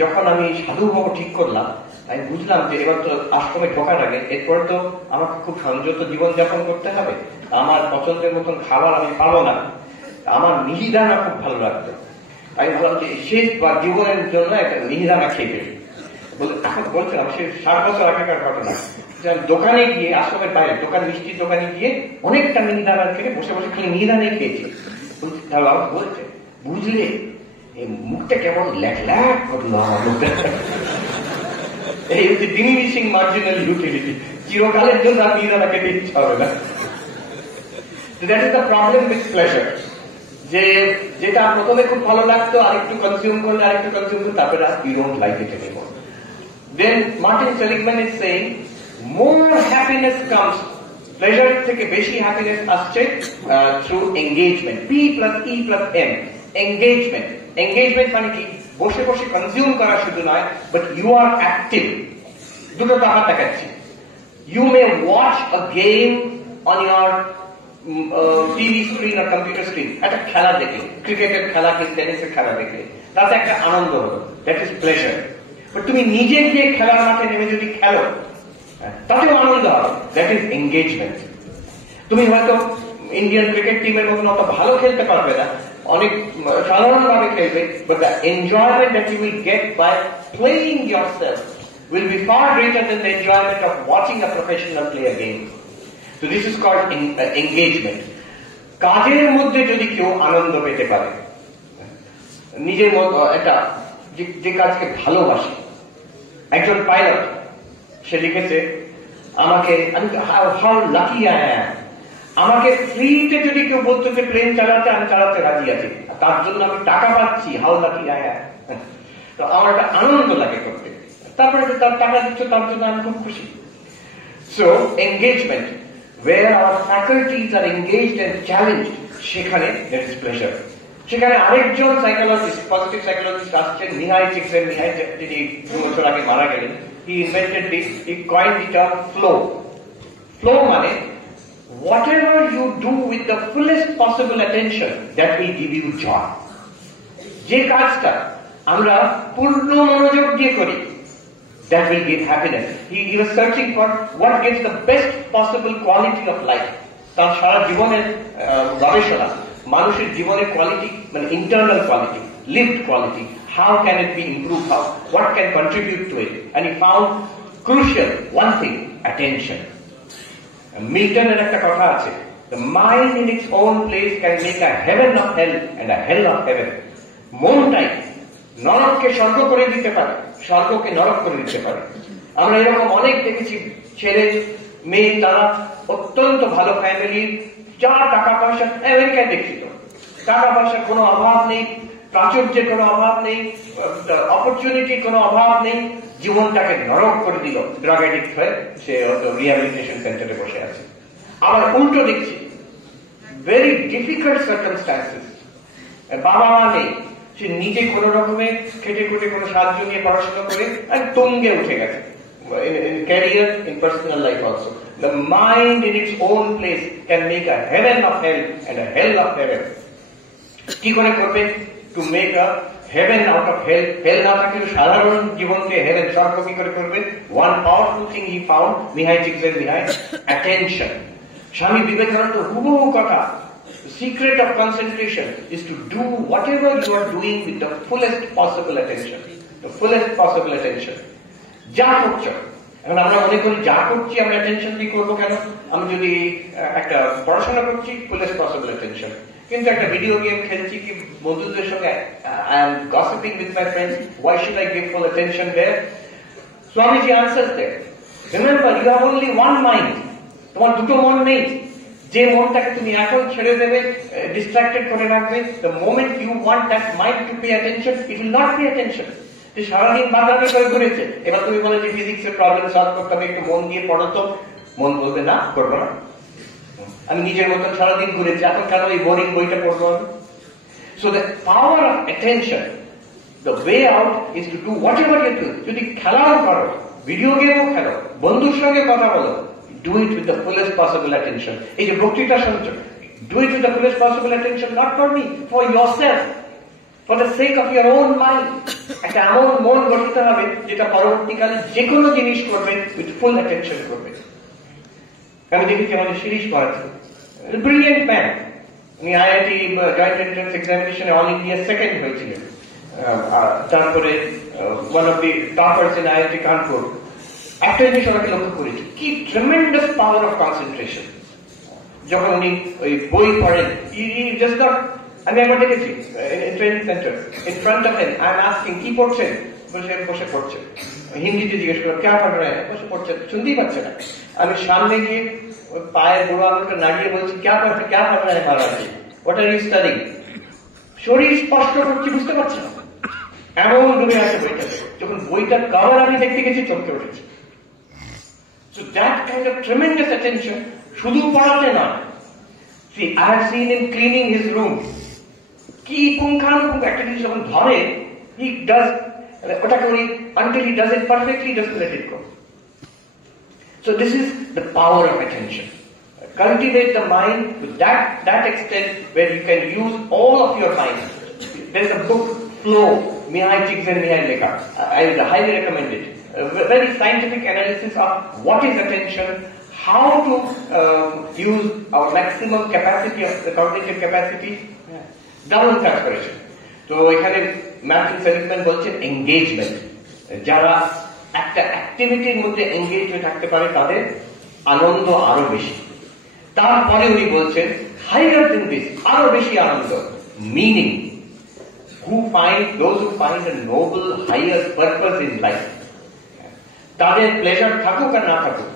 যখন আমি সাধু হবো ঠিক করলাম, আমি বুঝলাম যে এবার তো আশ্রমে ঢোকার আগে এরপরে তো আমাকে খুব সংযত জীবনযাপন করতে হবে, আমার পছন্দের মতন খাবার আমি পাবো না, আমার মিহিদানা খুব ভালো লাগতো। আমি ভাবলাম যে শেষ বা জীবনের জন্য একটা মিহিদানা খেয়ে ফেলি। এখন বলছিলাম সে 60 বছর আগেকার ঘটনা, দোকানে গিয়ে, আশ্রমের বাইরে দোকান, মিষ্টির দোকানে গিয়ে অনেকটা মিহিদানা খেয়ে বসে বসে খালি মিহিদানাই খেয়েছি। তার বাবা বলছে, বুঝলে এই মুখটা কেমন ল্যাক ল্যাক করলো আমার মুখটা। এই হচ্ছে ডিমিনিশিং মার্জিনাল ইউটিলিটি, চিরকালের জন্য আর মিহিদানা খেতে ইচ্ছা হবে না। That is the problem with pleasure, যে যেটা প্রথমে খুব ভালো লাগতো, আরেকটু কনজিউম করলে আরেকটু কনজিউম করলে তারপরে you don't like it anymore. Then Martin Seligman is saying more happiness comes, pleasure থেকে বেশি হ্যাপিনেস আসছে through engagement, P plus E plus M, engagement. Engagement মানে কি, বসে বসে কনজিউম করা শুধু নয়, but you are active. দুটো তফাৎ দেখাচ্ছি। You may watch a game on your TV screen আর কম্পিউটার স্ক্রিন, একটা খেলা দেখলে, ক্রিকেটের খেলা কি টেনিসের খেলা দেখলে, তাতে একটা আনন্দ হলো, দ্যাট ইজ প্লেজার। বাট তুমি নিজে গিয়ে খেলার মাঠে নেমে যদি খেলো, তাতেও আনন্দ হবে, দ্যাট ইজ এঙ্গেজমেন্ট। তুমি হয়তো ইন্ডিয়ান ক্রিকেট টিমের মতন অত ভালো খেলতে পারবে না, অনেক সাধারণভাবে খেলবে, but the enjoyment that you will get by playing yourself will be far greater than the enjoyment of watching a professional play a game. So this is called engagement. কাজের মধ্যে যদি কেউ আনন্দ পেতে পারে, নিজের একটা যে কাজকে ভালোবাসে, একজন পাইলট, সে লিখেছে আমাকে, হাউ লাকি আই অ্যাম, আমাকে ফ্রিতে যদি কেউ বলতো যে প্লেন চালাতে, আমি চালাতে রাজি আছি, তার জন্য আমি টাকা পাচ্ছি, হাউ লাকি আই অ্যাম। তো আমার একটা আনন্দ লাগে করতে, তারপরে তার টাকা দিচ্ছ, তার জন্য আমি খুব খুশি। So engagement, where our faculties are engaged and challenged, সেখানে there is pleasure. সেখানে আরেকজন সাইকোলজিস্ট, পজিটিভ সাইকোলজিস্ট আসছেন, মিহাই চিকসেনমিহাই, যিনি 2 বছর আগে মারা গেলেন। He invented this, he coined the term flow. Flow মানে whatever you do with the fullest possible attention, that will give you joy. যে কাজটা আমরা পূর্ণ মনোযোগ দিয়ে করি, that will give happiness. He was searching for what gives the best possible quality of life. তার সারা জীবনের গবেষণা, মানুষের জীবনের কোয়ালিটি মানে internal quality, lived quality, how can it be improved, what can contribute to it, and he found crucial one thing, attention. মিল্টনের একটা কথা আছে, the mind in its own place can make a heaven of hell and a hell of heaven. মনটাই নরককে স্বর্গ করে দিতে পারে, স্বর্গকে নরক করে দিতে পারে। আমরা এরকম অনেক দেখেছি, ছেলে মেয়ে তারা অত্যন্ত ভালো ফ্যামিলি, যা টাকা পয়সা, আমেরিকায় দেখছি তো, টাকা পয়সার কোনো অভাব নেই, প্রাচুর্যের কোনো অভাব নেই, অপরচুনিটির কোনো অভাব নেই, জীবনটাকে নরক করে দিল, ড্রাগ অ্যাডিক্ট হয়ে সে রিহ্যাবিলিটেশন সেন্টারে বসে আছে। আবার উল্টো দেখছি, ভেরি ডিফিকাল্ট সার্কামস্ট্যান্সেস, বাবা মা নেই, সে নিজে কোন রকমে খেটে খুটে কোনো সাহায্য নিয়ে পড়াশোনা করে আর তুঙ্গে উঠে গেছে, in career, in personal life also. The mind in its own place can make a heaven of hell and a hell of heaven. কি করে করবে? To make a heaven out of hell. Hell না থাকলে সাধারণ জীবনকে heaven, স্বর্গ কি করে করবে? One powerful thing he found, Mihai Csikszentmihalyi, attention. Swami Vivekananda হুবহু কথা, the secret of concentration is to do whatever you are doing with the fullest possible attention. The fullest possible attention. যা করছো, এখন আমরা মনে করি যা করছি আমরা অ্যাটেনশন দিয়ে করবো কেন? আমি যদি একটা পড়াশোনা করছি, ফুলেস্ট পসিবল অ্যাটেনশন, কিন্তু একটা ভিডিও গেম খেলছি কি বন্ধুদের সঙ্গে, I am gossiping with my friends, why should I give full attention there? Swamiji answers there, remember you have only one mind, তোমার দুটো মন নেই। যে মনটাকে তুমি এখন ছেড়ে দেবে, ডিস্ট্রাক্টেড করে রাখবে, the moment you want that mind to pay attention, it will not pay attention. সারাদিন বাজারে করে ঘুরেছে, এবার তুমি বলে যে ফিজিক্সের প্রবলেম সলভ করতে হবে, একটু মন দিয়ে পড়ো তো, মন বলবে না, করবো না, আমি নিজের মতন সারাদিন ঘুরেছি, এখন কেন এই বোরিং বইটা পড়বো আমি? So the power of attention, the way out is to do whatever you do. যদি খেলাও করো, ভিডিও গেমও খেলো, বন্ধুর সঙ্গে কথা বলো, do it with the fullest possible attention. এই যে বক্তৃতা শুনছো, do it with the fullest possible attention, not for me, for yourself, for the sake of your own mind. একটা এমন মন গঠিত হবে যেটা পরবর্তীকালে যে কোনো জিনিস করবে উইথ ফুল অ্যাটেনশন করবে। আমি দেখেছি আমাদের শিরিশ মহারাজ, ব্রিলিয়েন্ট ম্যান, উনি আইআইটি জয়েন্ট এন্ট্রান্স এক্সামিনেশনে অল ইন্ডিয়া সেকেন্ড হয়েছিলেন, তারপরে one of the toppers in IIT Kanpur, একটা জিনিস ওনাকে লক্ষ্য করেছি, কি ট্রেমেন্ডাস পাওয়ার অফ কনসেন্ট্রেশন। যখন উনি ওই বই পড়েন, জাস্ট নট, আমি একবার দেখেছি training centre, in front of him I am asking কি পড়ছেন, বসে বসে পড়ছে, হিন্দিতে জিজ্ঞেস করলাম ক্যা পড় রহে হ্যাঁ, বসে পড়ছে, শুনতেই পাচ্ছে না। আমি সামনে গিয়ে পায়ের বুড়ো আঙুলটা নাড়িয়ে বলছি ক্যা পড় রহে মহারাজ, হোয়াট আর ইউ স্টাডিং। শরীর স্পষ্ট করছি, বুঝতে পারছি না, এমন ডুবে আছে বইটাতে। যখন বইটার কভার আমি দেখতে গেছি চমকে উঠেছি। So that kind of tremendous attention, শুধু পড়াতে না, see I have seen him cleaning his room, কি পুঙ্খানুপুঙ্খ একটা জিনিস যখন ধরে, he does ওটাকে উনি until he does it perfectly, doesn't let it go. So this is the power of attention. Cultivate the mind to that extent where you can use all of your mind. There's a book, Flow, Mihai Csikszentmihalyi Lekha. I would highly recommend it. A very scientific analysis of what is attention, how to use our maximum capacity of the cognitive capacity, দারুণ কাজ করেছে। তো এখানে ম্যাথিউ সেলিগম্যান বলছেন এঙ্গেজমেন্ট, যারা একটা অ্যাক্টিভিটির মধ্যে এঙ্গেজ হয়ে থাকতে পারে তাদের আনন্দ আরো বেশি। তারপরে উনি বলছেন হাইয়ার দেন দিস, আরো বেশি আনন্দ, meaning, those who find a noble higher purpose in life, তাদের প্লেজার থাকুক আর না থাকুক,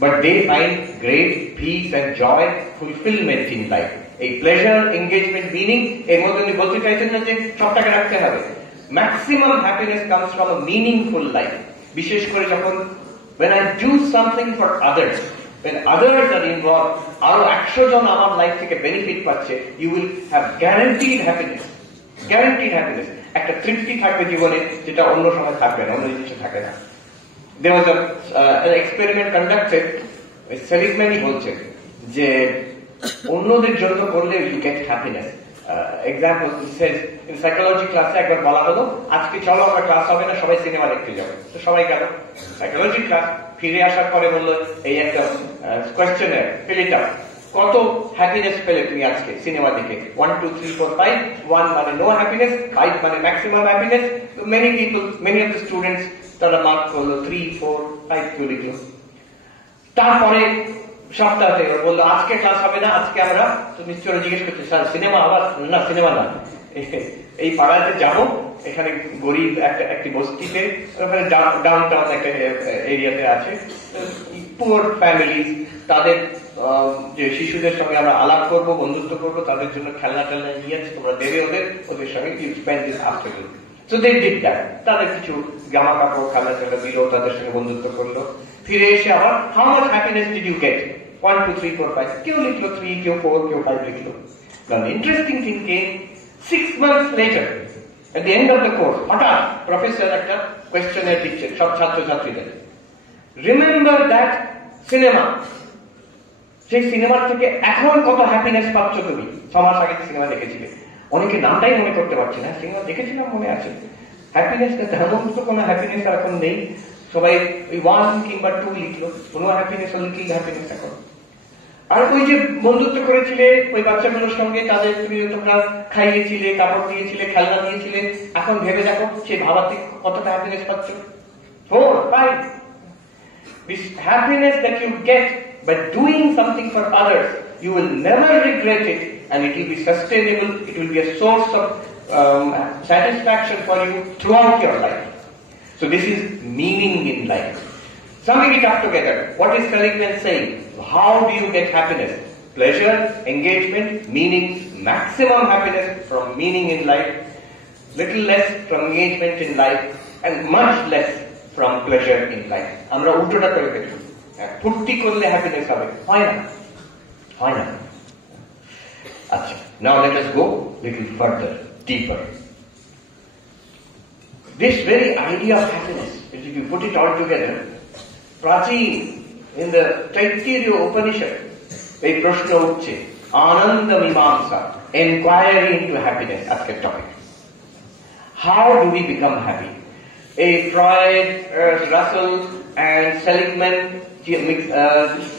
but they find great peace and joy, fulfillment in life. এই প্লেজার, এঙ্গেজমেন্ট, মিনিং, এর মধ্যে উনি বলতে চাইছেন না যে সবটাকে রাখতে হবে। Maximum happiness comes from a meaningful life. বিশেষ করে যখন when I do something for others, when others are involved, আরো 100 জন আমার লাইফ থেকে বেনিফিট পাচ্ছে, you will have guaranteed happiness. Guaranteed happiness. একটা তৃপ্তি থাকবে জীবনে, যেটা অন্য সময় থাকবে না, অন্য জিনিসে থাকে না। There was an experiment conducted. সেলিগম্যানই বলছেন যে অন্যদের জন্য করলে you get happiness. Example, he says in psychology ক্লাসে একবার বলা হলো আজকে চলো আমরা ক্লাস হবে না, সবাই সিনেমা দেখতে যাবো। তো সবাই গেল সাইকোলজি ক্লাস। ফিরে আসার পরে বললো এই একটা কোয়েশ্চেনের fill it up, কত হ্যাপিনেস পেলে তুমি আজকে সিনেমা দেখে? 1 2 3 4 5, 1 মানে নো হ্যাপিনেস, 5 মানে maximum happiness. many of the students তারা মার্ক করলো 3 4 5 করে লিখলো। তারপরে সপ্তাহে বললো আজকে ক্লাস হবে না, আজকে আমরা, তো নিশ্চয় জিজ্ঞেস করছে স্যার সিনেমা আবার? না, সিনেমা না, এই পাড়াতে যাবো, এখানে গরিব একটি বস্তিতে, ওখানে ডাউন টাউন একটা এরিয়াতে আছে, পুয়ার ফ্যামিলিজ, তাদের যে শিশুদের সঙ্গে আমরা আলাপ করবো, বন্ধুত্ব করবো, তাদের জন্য খেলনা টেলনা নিয়ে তোমরা দেবে ওদের সঙ্গে you spend this afternoon. So they did that. তাদের কিছু জামা কাপড় খেলনা টেলনা দিল, তাদের সঙ্গে বন্ধুত্ব করলো। ফিরে এসে আবার how much happiness did you get? 1 2 3 4 5, কেউ লিখলো 3, কেউ 4, কেউ 5 লিখলো। Now the interesting thing came 6 months later, at the end of the course, হঠাৎ প্রফেসর একটা কোয়েশ্চেনের দিচ্ছেন সব ছাত্রছাত্রীদের, রিমেম্বার দ্যাট সিনেমা, সেই সিনেমার থেকে এখন কত হ্যাপিনেস পাচ্ছ তুমি? 6 মাস আগে সিনেমা দেখেছিলে, অনেকে নামটাই মনে করতে পারছে না, সিনেমা দেখেছিলাম মনে আছে। হ্যাপিনেসটা তেমন তো কোনো হ্যাপিনেস এখন নেই, সবাই ওই 1 কিংবা 2 লিখলো, কোনো হ্যাপিনেস, লিটল হ্যাপিনেস এখন। আর ওই যে বন্ধুত্ব করেছিলে ওই বাচ্চাগুলোর সঙ্গে, তাদের তুমি তোমরা খাইয়েছিলে, কাপড় দিয়েছিলে, খেলনা দিয়েছিলে, এখন ভেবে দেখো সেই ভাবাতে কতটা হ্যাপিনেস পাচ্ছ? 4 5। This happiness that you get by doing something for others, you will never regret it, and it will be sustainable. It will be a source of satisfaction for you throughout your life. So this is meaning in life. Summing it up together, what is Seligman saying? How do you get happiness? Pleasure, engagement, meaning, maximum happiness from meaning in life, little less from engagement in life, and much less from pleasure in life. আমরা উল্টোটা করে ফেলি, ফুর্তি করলে হ্যাপিনেস হবে, হয় না, হয় না। আচ্ছা, now let us go little further, deeper. This very idea of happiness, if you put it all together, প্রাচীন in the Taittiriya Upanishad, এই প্রশ্ন উঠছে, আনন্দ মীমাংসা, inquiry into happiness, আজকের topic. How do we become happy? Freud, Russell and Seligman,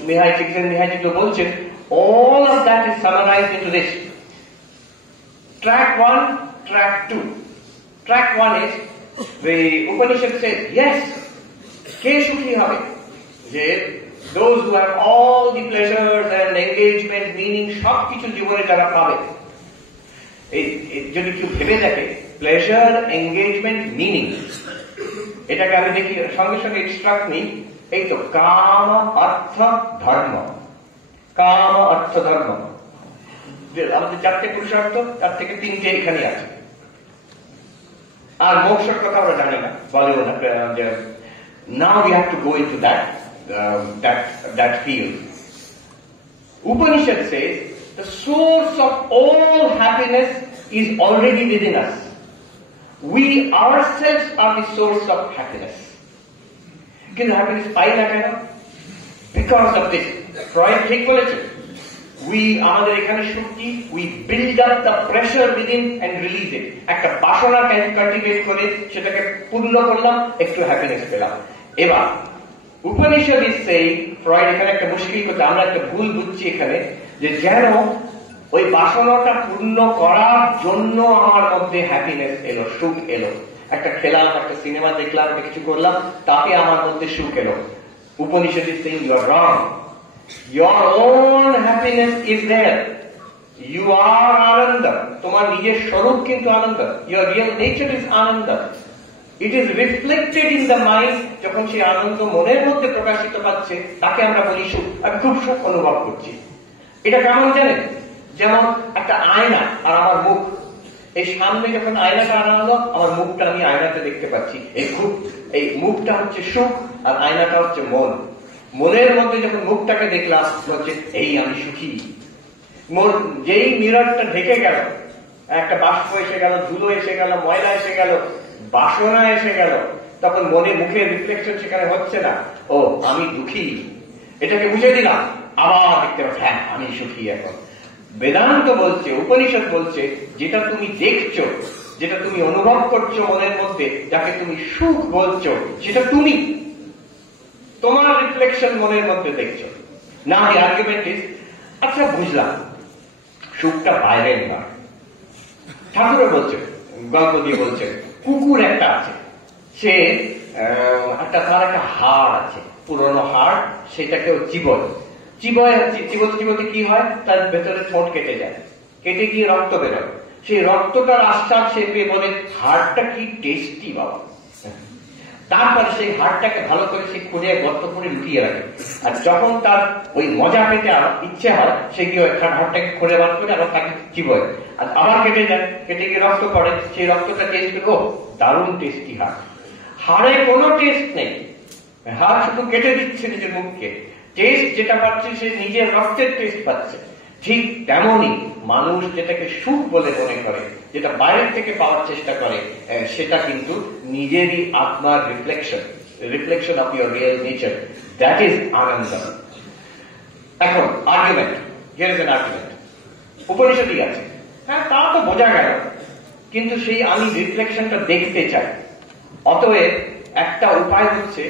Mihai Csikszentmihalyi বলছেন, all of that is summarized into this. Track 1, track 2. Track 1 is The Upanishad says, yes, কে সুখী হবে? যে those who have all the pleasures and engagement, meaning সবকিছু জীবনে যারা পাবে। যদি কেউ ভেবে দেখে প্লেজার, এঙ্গেজমেন্ট, মিনিং, এটাকে আমি দেখি সঙ্গে সঙ্গে এক্সট্রাক্ট নেই, এই তো কাম অর্থ ধর্ম, কাম অর্থ ধর্ম, আমাদের 4টে পুরুষার্থ, তার থেকে 3টে এখানে আছে। আর মোক্ষের কথা আমরা জানি না, বলেও না। Now we have to go into that field. Upanishad says the source of all happiness is already within us. We ourselves are the source of happiness. Can happiness পাই না কেন? Because of this. Freud ঠিক বলেছে, আমাদের এখানে শক্তি, we build up the pressure within and release it. একটা বাসনা কাল্টিভেট করে সেটাকে পূর্ণ করলাম, একটু হ্যাপিনেস পেলাম। এবার উপনিষদ is saying, ফ্রয়েড এখানে একটা মুশকিল করতে, আমরা একটা ভুল বুঝছি এখানে, যে যেন ওই বাসনাটা পূর্ণ করার জন্য আমার মধ্যে হ্যাপিনেস এলো, সুখ এলো। একটা খেলাম, একটা সিনেমা দেখলাম, একটা কিছু করলাম, তাতে আমার মধ্যে সুখ এলো। Upanishad is saying you are wrong. Your own happiness is there. You are Ananda. তোমার নিজের স্বরূপ কিন্তু আনন্দ। Your real nature is Ananda. It is reflected in the mind. যখন সেই আনন্দ মনের মধ্যে প্রকাশিত পাচ্ছে, তাকে আমরা বলি সুখ। আমি খুব সুখ অনুভব করছি। এটা কেমন জানেন? যেমন একটা আয়না আর আমার মুখ, এই সামনে যখন আয়নাটা আনা হলো, আমার মুখটা আমি আয়নাতে দেখতে পাচ্ছি। এই মুখটা হচ্ছে সুখ, আর আয়নাটা হচ্ছে মন। মনের মধ্যে যখন মুখটাকে দেখলাম, হচ্ছে এই আমি সুখী। যেই মিররটা ঢেকে গেল, একটা বাষ্প এসে গেল, ধুলো এসে গেল, ময়লা এসে গেল, বাসনা এসে গেল, তখন মনে মুখে রিফ্লেকশন সেখানে হচ্ছে না, ও আমি দুঃখী, এটাকে বুঝে দিলাম, আবার দেখতে পাচ্ছি হ্যাঁ আমি সুখী এখন। বেদান্ত বলছে, উপনিষদ বলছে, যেটা তুমি দেখছো, যেটা তুমি অনুভব করছো মনের মধ্যে, যাকে তুমি সুখ বলছো, সেটা তুমি, তোমার রিফ্লেকশন মনের মধ্যে দেখছো না। দি আর্গুমেন্ট ইজ, আচ্ছা বুঝলাম সুখটা বাইরের না। ঠাকুরও বলছে, গল্প দিয়ে বলছে, কুকুর একটা আছে, সে তার একটা হাড় আছে, পুরনো হাড়, সেটাকেও চিবোতে কি হয়, তার ভেতরে ঠোঁট কেটে যায়, কেটে গিয়ে রক্ত বেরোয়। সেই রক্তটার আশ্বাদ সে পেয়ে বলে হাড়টা কি টেস্টি বাবা। তারপরে সেই হাড়টাকে ভালো করে সে খুঁড়ে গর্ত করে লুকিয়ে রাখে, আর যখন তার ওই মজা পেতে ইচ্ছে হয়, সে কি হয়, হাড়টাকে খুঁড়ে বার করে আবার তাকে চিবোয়, আর আবার কেটে যায়, কেটে গিয়ে রক্ত পড়ে, সেই রক্তটা টেস্ট করে, ও দারুণ টেস্টি হাড়। হাড়ে কোনো টেস্ট নেই, হাড় শুধু কেটে দিচ্ছে নিজের মুখকে, টেস্ট যেটা পাচ্ছে সে নিজের রক্তের টেস্ট পাচ্ছে। ঠিক তেমনই মানুষ যেটাকে সুখ বলে মনে করে, যেটা বাইরের থেকে পাওয়ার চেষ্টা করে, সেটা কিন্তু নিজেরই আত্মার reflection of your real nature, that is ananda. এখন argument, here is an argument. উপনিষদই আছে, হ্যাঁ তা তো বোঝা গেল, কিন্তু সেই আমি রিফ্লেকশনটা দেখতে চাই। অতএব একটা উপায় হচ্ছে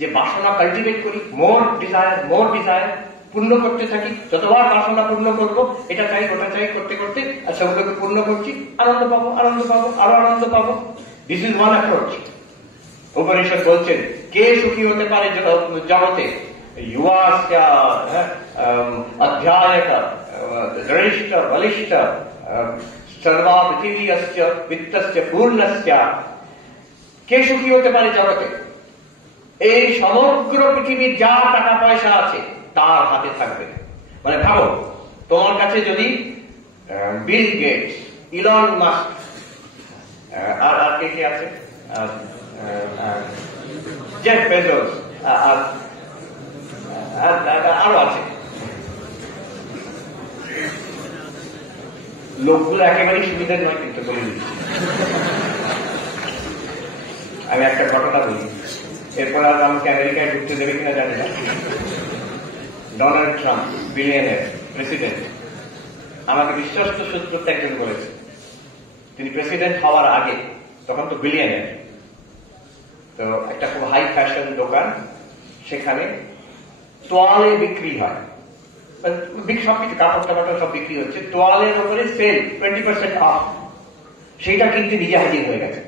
যে বাসনা কাল্টিভেট করি, মোর ডিজায়ার পূর্ণ করতে থাকি। যতবার বাসনা পূর্ণ করবো, এটা চাই ওটা চাই করতে করতে, আর সেগুলোকে পূর্ণ করছি, আনন্দ পাবো, আরো আনন্দ পাবো। This is one approach. Upanishad বলছেন, কে সুখী হতে পারে জগতে? युवास्य अध्यायक दृष्ट बलिष्ठ सर्वा पृथिवी अस्य वित्तस्य पूर्णस्य কে সুখী হতে পারে জগতে? এই সমগ্র পৃথিবীর যা টাকা পয়সা আছে তার হাতে থাকবে। মানে ভাবো, তোমার কাছে যদি বিল গেটস, ইলন মাস্ক, আর কে কে আছে, জেফ বেজোস, আরো আছে, লোকগুলো একেবারেই সুবিধার নয়, কিন্তু বলে দিচ্ছি। আমি একটা ঘটনা বলি, এরপর আর আমাকে আমেরিকায় ঢুকতে দেবে কিনা জানি না। ডোনাল্ড ট্রাম্প, বিলিয়নিয়ার প্রেসিডেন্ট, আমাকে বিশ্বস্ত সূত্রতে একজন বলেছে, তিনি প্রেসিডেন্ট হওয়ার আগে, তখন তো বিলিয়নিয়ার, তো একটা খুব হাই ফ্যাশন দোকান, সেখানে তোয়ালে বিক্রি হয়, সবকিছু কাপড় টাপড় সব বিক্রি হচ্ছে, তোয়ালের উপরে সেল 20% অফ, সেইটা কিনতে নিজে হাজির হয়ে গেছে।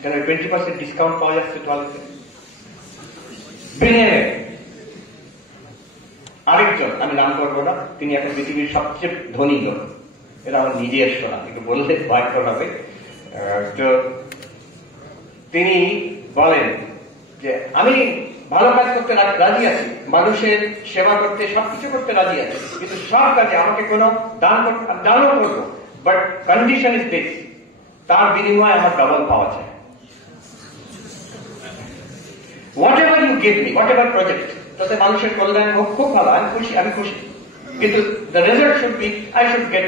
কেন 20% ডিসকাউন্ট পাওয়া যাচ্ছে টয়লেটে। বিনিয়োগ আরেকজন, আমি নাম করবো না, তিনি এখন পৃথিবীর সবচেয়ে ধনী লোক, এটা আমার নিজের শোনা, একটু বললে ভয় হবে। তো তিনি বলেন যে আমি ভালো কাজ করতে রাজি আছি, মানুষের সেবা করতে, সবকিছু করতে রাজি আছি, কিন্তু সব কাজে আমাকে কোনো দানও করবো, বাট কন্ডিশন ইজ দিস, তার বিনিময়ে আমার ডবল পাওয়া যায়। Whatever you give me, whatever project, তাতে মানুষের কল্যাণ হোক, খুব ভালো, আমি খুশি, কিন্তু the result should be I should get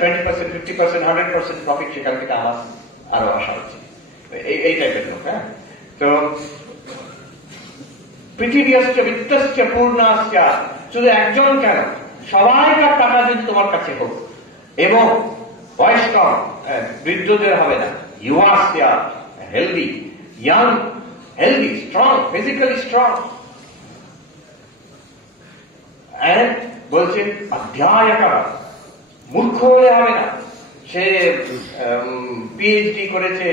20%, 50%, 100% profit, সেখান থেকে আমার আরো আশা হচ্ছে, এই টাইপের লোক। হ্যাঁ, তো পৃথিবীশ্চ বিত্তশ্চ পূর্ণাশ্চ, শুধু একজন কেন, সবাইকার টাকা যদি তোমার কাছে হোক, এবং বয়স্ক বৃদ্ধদের হবে না, ইউয়াশ্চ healthy, young healthy, strong, physically strong, বলছেন অধ্যায়কার, মূর্খ হলে হবে না, সে পিএইচডি করেছে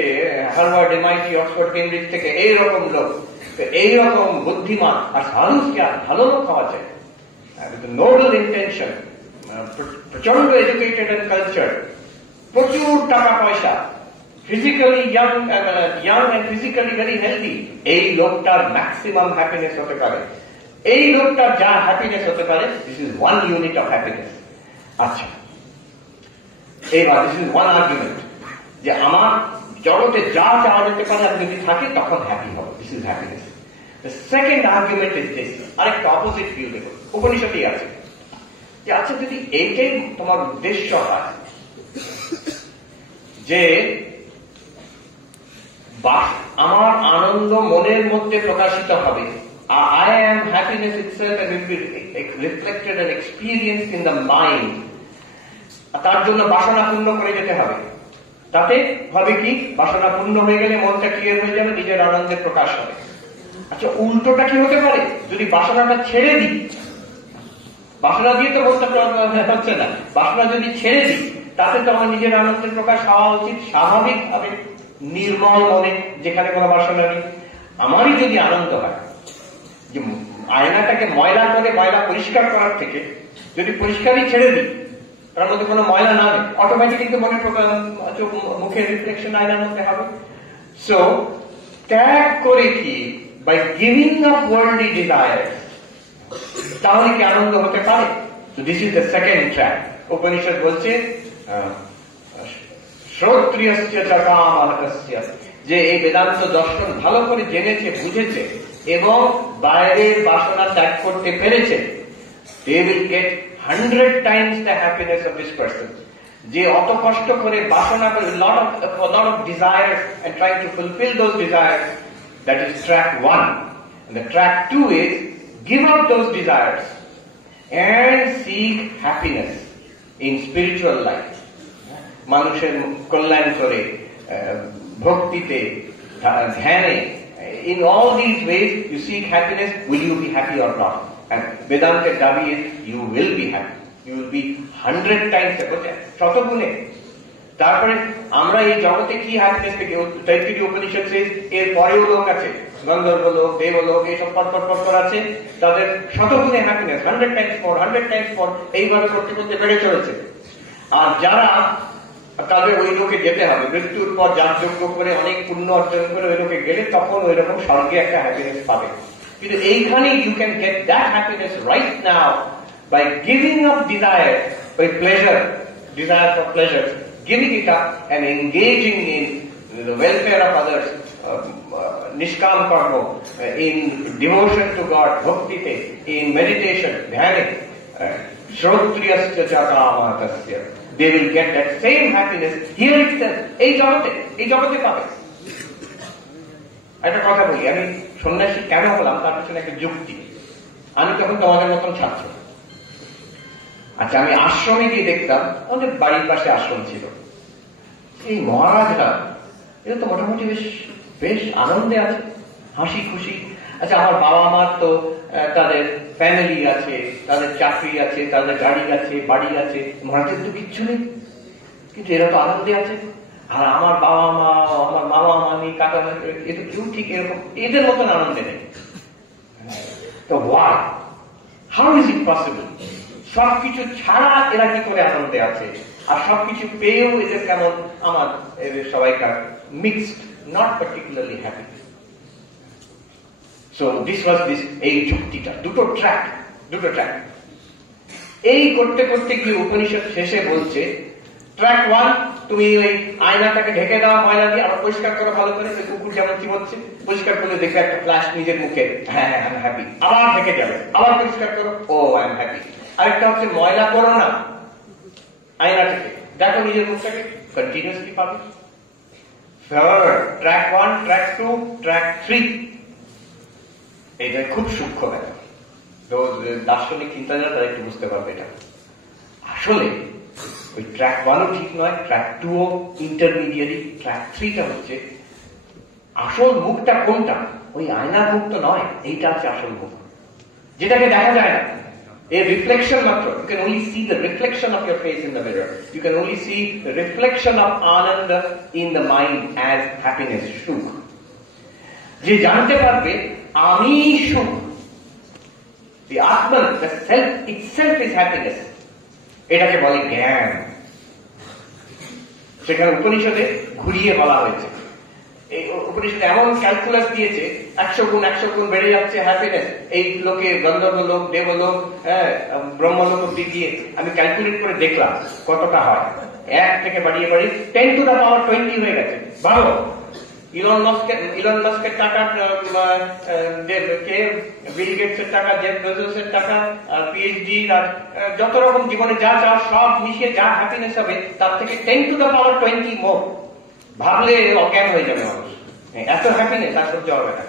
হার্ভার্ড, এমআইটি, অক্সফোর্ড, কেমব্রিজ থেকে, এইরকম লোক, এইরকম বুদ্ধিমান আর সাধু, ভালো লোক হওয়া চাই, নোবেল ইন্টেনশন, প্রচন্ড এডুকেটেড এন্ড কালচার, প্রচুর টাকা পয়সা, physically young and physically very healthy, এই লোকটার ম্যাক্সিমাম হ্যাপিনেস হতে পারে, এই লোকটার যা হ্যাপিনেস হতে পারে, this is 1 unit of happiness. আচ্ছা, এইবার দিস ইজ 1 আর্গুমেন্ট, যে আমার জগতে যা চাওয়া যেতে পারে আমি যদি থাকি তখন হ্যাপি হব, this is happiness. The second argument is this, আরেকটা অপোজিট ভিউ দেখো, উপনিষদেই আছে, যে আচ্ছা যদি এইটাই তোমার উদ্দেশ্য হয় যে আমার আনন্দ মনের মধ্যে প্রকাশিত হবে, I am happiness itself and will be reflected and experienced in the mind, তার জন্য বাসনা পূর্ণ করে যেতে হবে, তাতে হবে কি, বাসনা পূর্ণ হয়ে গেলে মনটা ক্লিয়ার হয়ে যাবে, নিজের আনন্দের প্রকাশ হবে। আচ্ছা, উল্টোটা কি হতে পারে, যদি বাসনাটা ছেড়ে দিই, বাসনা দিয়ে তো মনটা হচ্ছে না, বাসনা যদি ছেড়ে দিই, তাতে তো আমার নিজের আনন্দের প্রকাশ হওয়া উচিত স্বাভাবিক ভাবে, নির্মল মনে, যেখানে কোনো বাসনা নেই। আমারই যদি আনন্দ হয় যে আয়নাটাকে ময়লা করে ময়লা পরিষ্কার করার থেকে যদি পরিষ্কারই ছেড়ে দিই, তার মধ্যে কোনো ময়লা না নেই, অটোমেটিক কিন্তু মনে মুখের রিফ্লেকশন আয়নার মধ্যে হবে। সো ত্যাগ করে কি, by giving up worldly desire, তাহলে কি আনন্দ হতে পারে? তো this is the second track. Upanishad বলছে শ্রোত্রিয়স্য চ কামহতস্য, যে এই বেদান্ত দর্শন ভালো করে জেনেছে, বুঝেছে এবং বাইরের বাসনা ত্যাগ করতে পেরেছে, they will get 100 times the happiness of this person. যে অত কষ্ট করে বাসনা করে lot of desires and trying to fulfill those desires, that is track 1. And the track 2 is give up those desires and seek happiness in spiritual life. মানুষের কল্যাণ করে, ভক্তিতে, ধ্যানে, in all these ways you seek happiness. Will you be happy or not? And Vedanta dabi is you will be happy, you will be 100 times শতগুণে। তারপরে আমরা এই জগতে কি হ্যাপিনেস থেকে, তৈত্তিরী উপনিষদ says এর পরেও লোক আছে, গন্ধর্ব লোক, দেবলোক, এইসব পর আছে, তাদের শতগুণে happiness, 100 times more, 100 times more, এইভাবে করতে করতে বেড়ে চলেছে। আর যারা, তাদের ওই লোকে যেতে হবে, মৃত্যুর পর যাগযজ্ঞ করে অনেক পুণ্য অর্জন করে ওই লোকে গেলে তখন ওই রকম স্বর্গে একটা হ্যাপিনেস পাবে। কিন্তু এইখানে you can get that happiness right now by giving up desire, by pleasure, desire for pleasure, giving it up and engaging in the welfare of others, nishkam karma, in devotion to God, bhaktite, in meditation, dhyane, shrotriyasya cha kamatasya, they will get that same happiness here itself, এই জগতে পাবে। একটা কথা বলি, আমি সন্ন্যাসী কেন হলাম তার পিছনে একটা যুক্তি। আমি তখন তোমাদের মতন ছাত্র। আচ্ছা, আমি আশ্রমে গিয়ে দেখতাম, আমাদের বাড়ির পাশে আশ্রম ছিল, এই মহারাজরা এরা তো মোটামুটি বেশ আনন্দে আছে, হাসি খুশি। আচ্ছা, আমার বাবা মার তো তাদের ফ্যামিলি আছে, তাদের চাকরি আছে, তাদের গাড়ি আছে, বাড়ি আছে, মহারাজের তো কিচ্ছু নেই, কিন্তু এরা তো আনন্দে আছে। আর আমার বাবা মা, আমার মামা মামি, কাকা এটা কেউ ঠিক এরকম এদের মতন আনন্দে নেই। তো why, how is it possible? সবকিছু ছাড়া এরা কি করে আনন্দে আছে, আর সবকিছু পেয়েও এদের কেমন আমার এদের সবাইকার mixed, not particularly happy. So this was this, এই যুক্তিটা, দুটো ট্র্যাক। এই করতে করতে গিয়ে উপনিষদ শেষে বলছে ট্র্যাক 1, তুমি ওই আয়নাটাকে ঢেকে দাও ময়লা দিয়ে, আবার পরিষ্কার করো ভালো করে, কুকুর যেমন কি হচ্ছে পরিষ্কার করে দেখে একটা ফ্ল্যাশ নিজের মুখে, হ্যাঁ আই এম হ্যাপি, আবার ঢেকে যাবে, আবার পরিষ্কার করো, ও আই এম হ্যাপি। আরেকটা হচ্ছে ময়লা করো না, আয়নাটাকে দেখো নিজের মুখটাকে, কন্টিনিউসলি পাবে। ট্র্যাক 1, ট্র্যাক 2, ট্র্যাক 3, এটা খুব সূক্ষ্ম ব্যাপার। তো দার্শনিক চিন্তাধারা তারা একটু বুঝতে পারবে এটা। আসলে ওই ট্র্যাক 1ও ঠিক নয়, ট্র্যাক 2ও ইন্টারমিডিয়েট, ট্র্যাক 3টা হচ্ছে আসল মুখটা কোনটা, ওই আয়নার মুখ তো নয়, এইটা হচ্ছে আসল মুখ, যেটাকে দেখা যায় না, a reflection মাত্র। You can only see the reflection of your face in the mirror. You can only see the reflection of ananda in the mind as happiness, সুখ। যে জানতে পারবে আমি সুখ, the atman, the self itself is happiness, এটাকে বলে জ্ঞান। সেখানে উপনিষদে ঘুরিয়ে বলা হয়েছে, এই উপনিষদে এমন ক্যালকুলাস দিয়েছে, 100 গুণ 100 গুণ বেড়ে যাচ্ছে হ্যাপিনেস। এই লোকে গন্ধর্ব লোক, দেবলোক, ব্রহ্মলোক অব্দি গিয়ে আমি ক্যালকুলেট করে দেখলাম কতটা হয়। 1 থেকে বাড়িয়ে 10 to the power 20 হয়ে গেছে। ভালো, ইলন মাস্কের টাকা, বিল গেটসের টাকা, জেফ বেজোসের টাকা, পিএইচডি, আর যত রকম জীবনে যা চাও সব মিশিয়ে যা হ্যাপিনেস হবে তার থেকে 10 to the power 20 মোর। ভাবলে অজ্ঞান হয়ে যাবে মানুষ, এত হ্যাপিনেস আর সহ্য হবে না।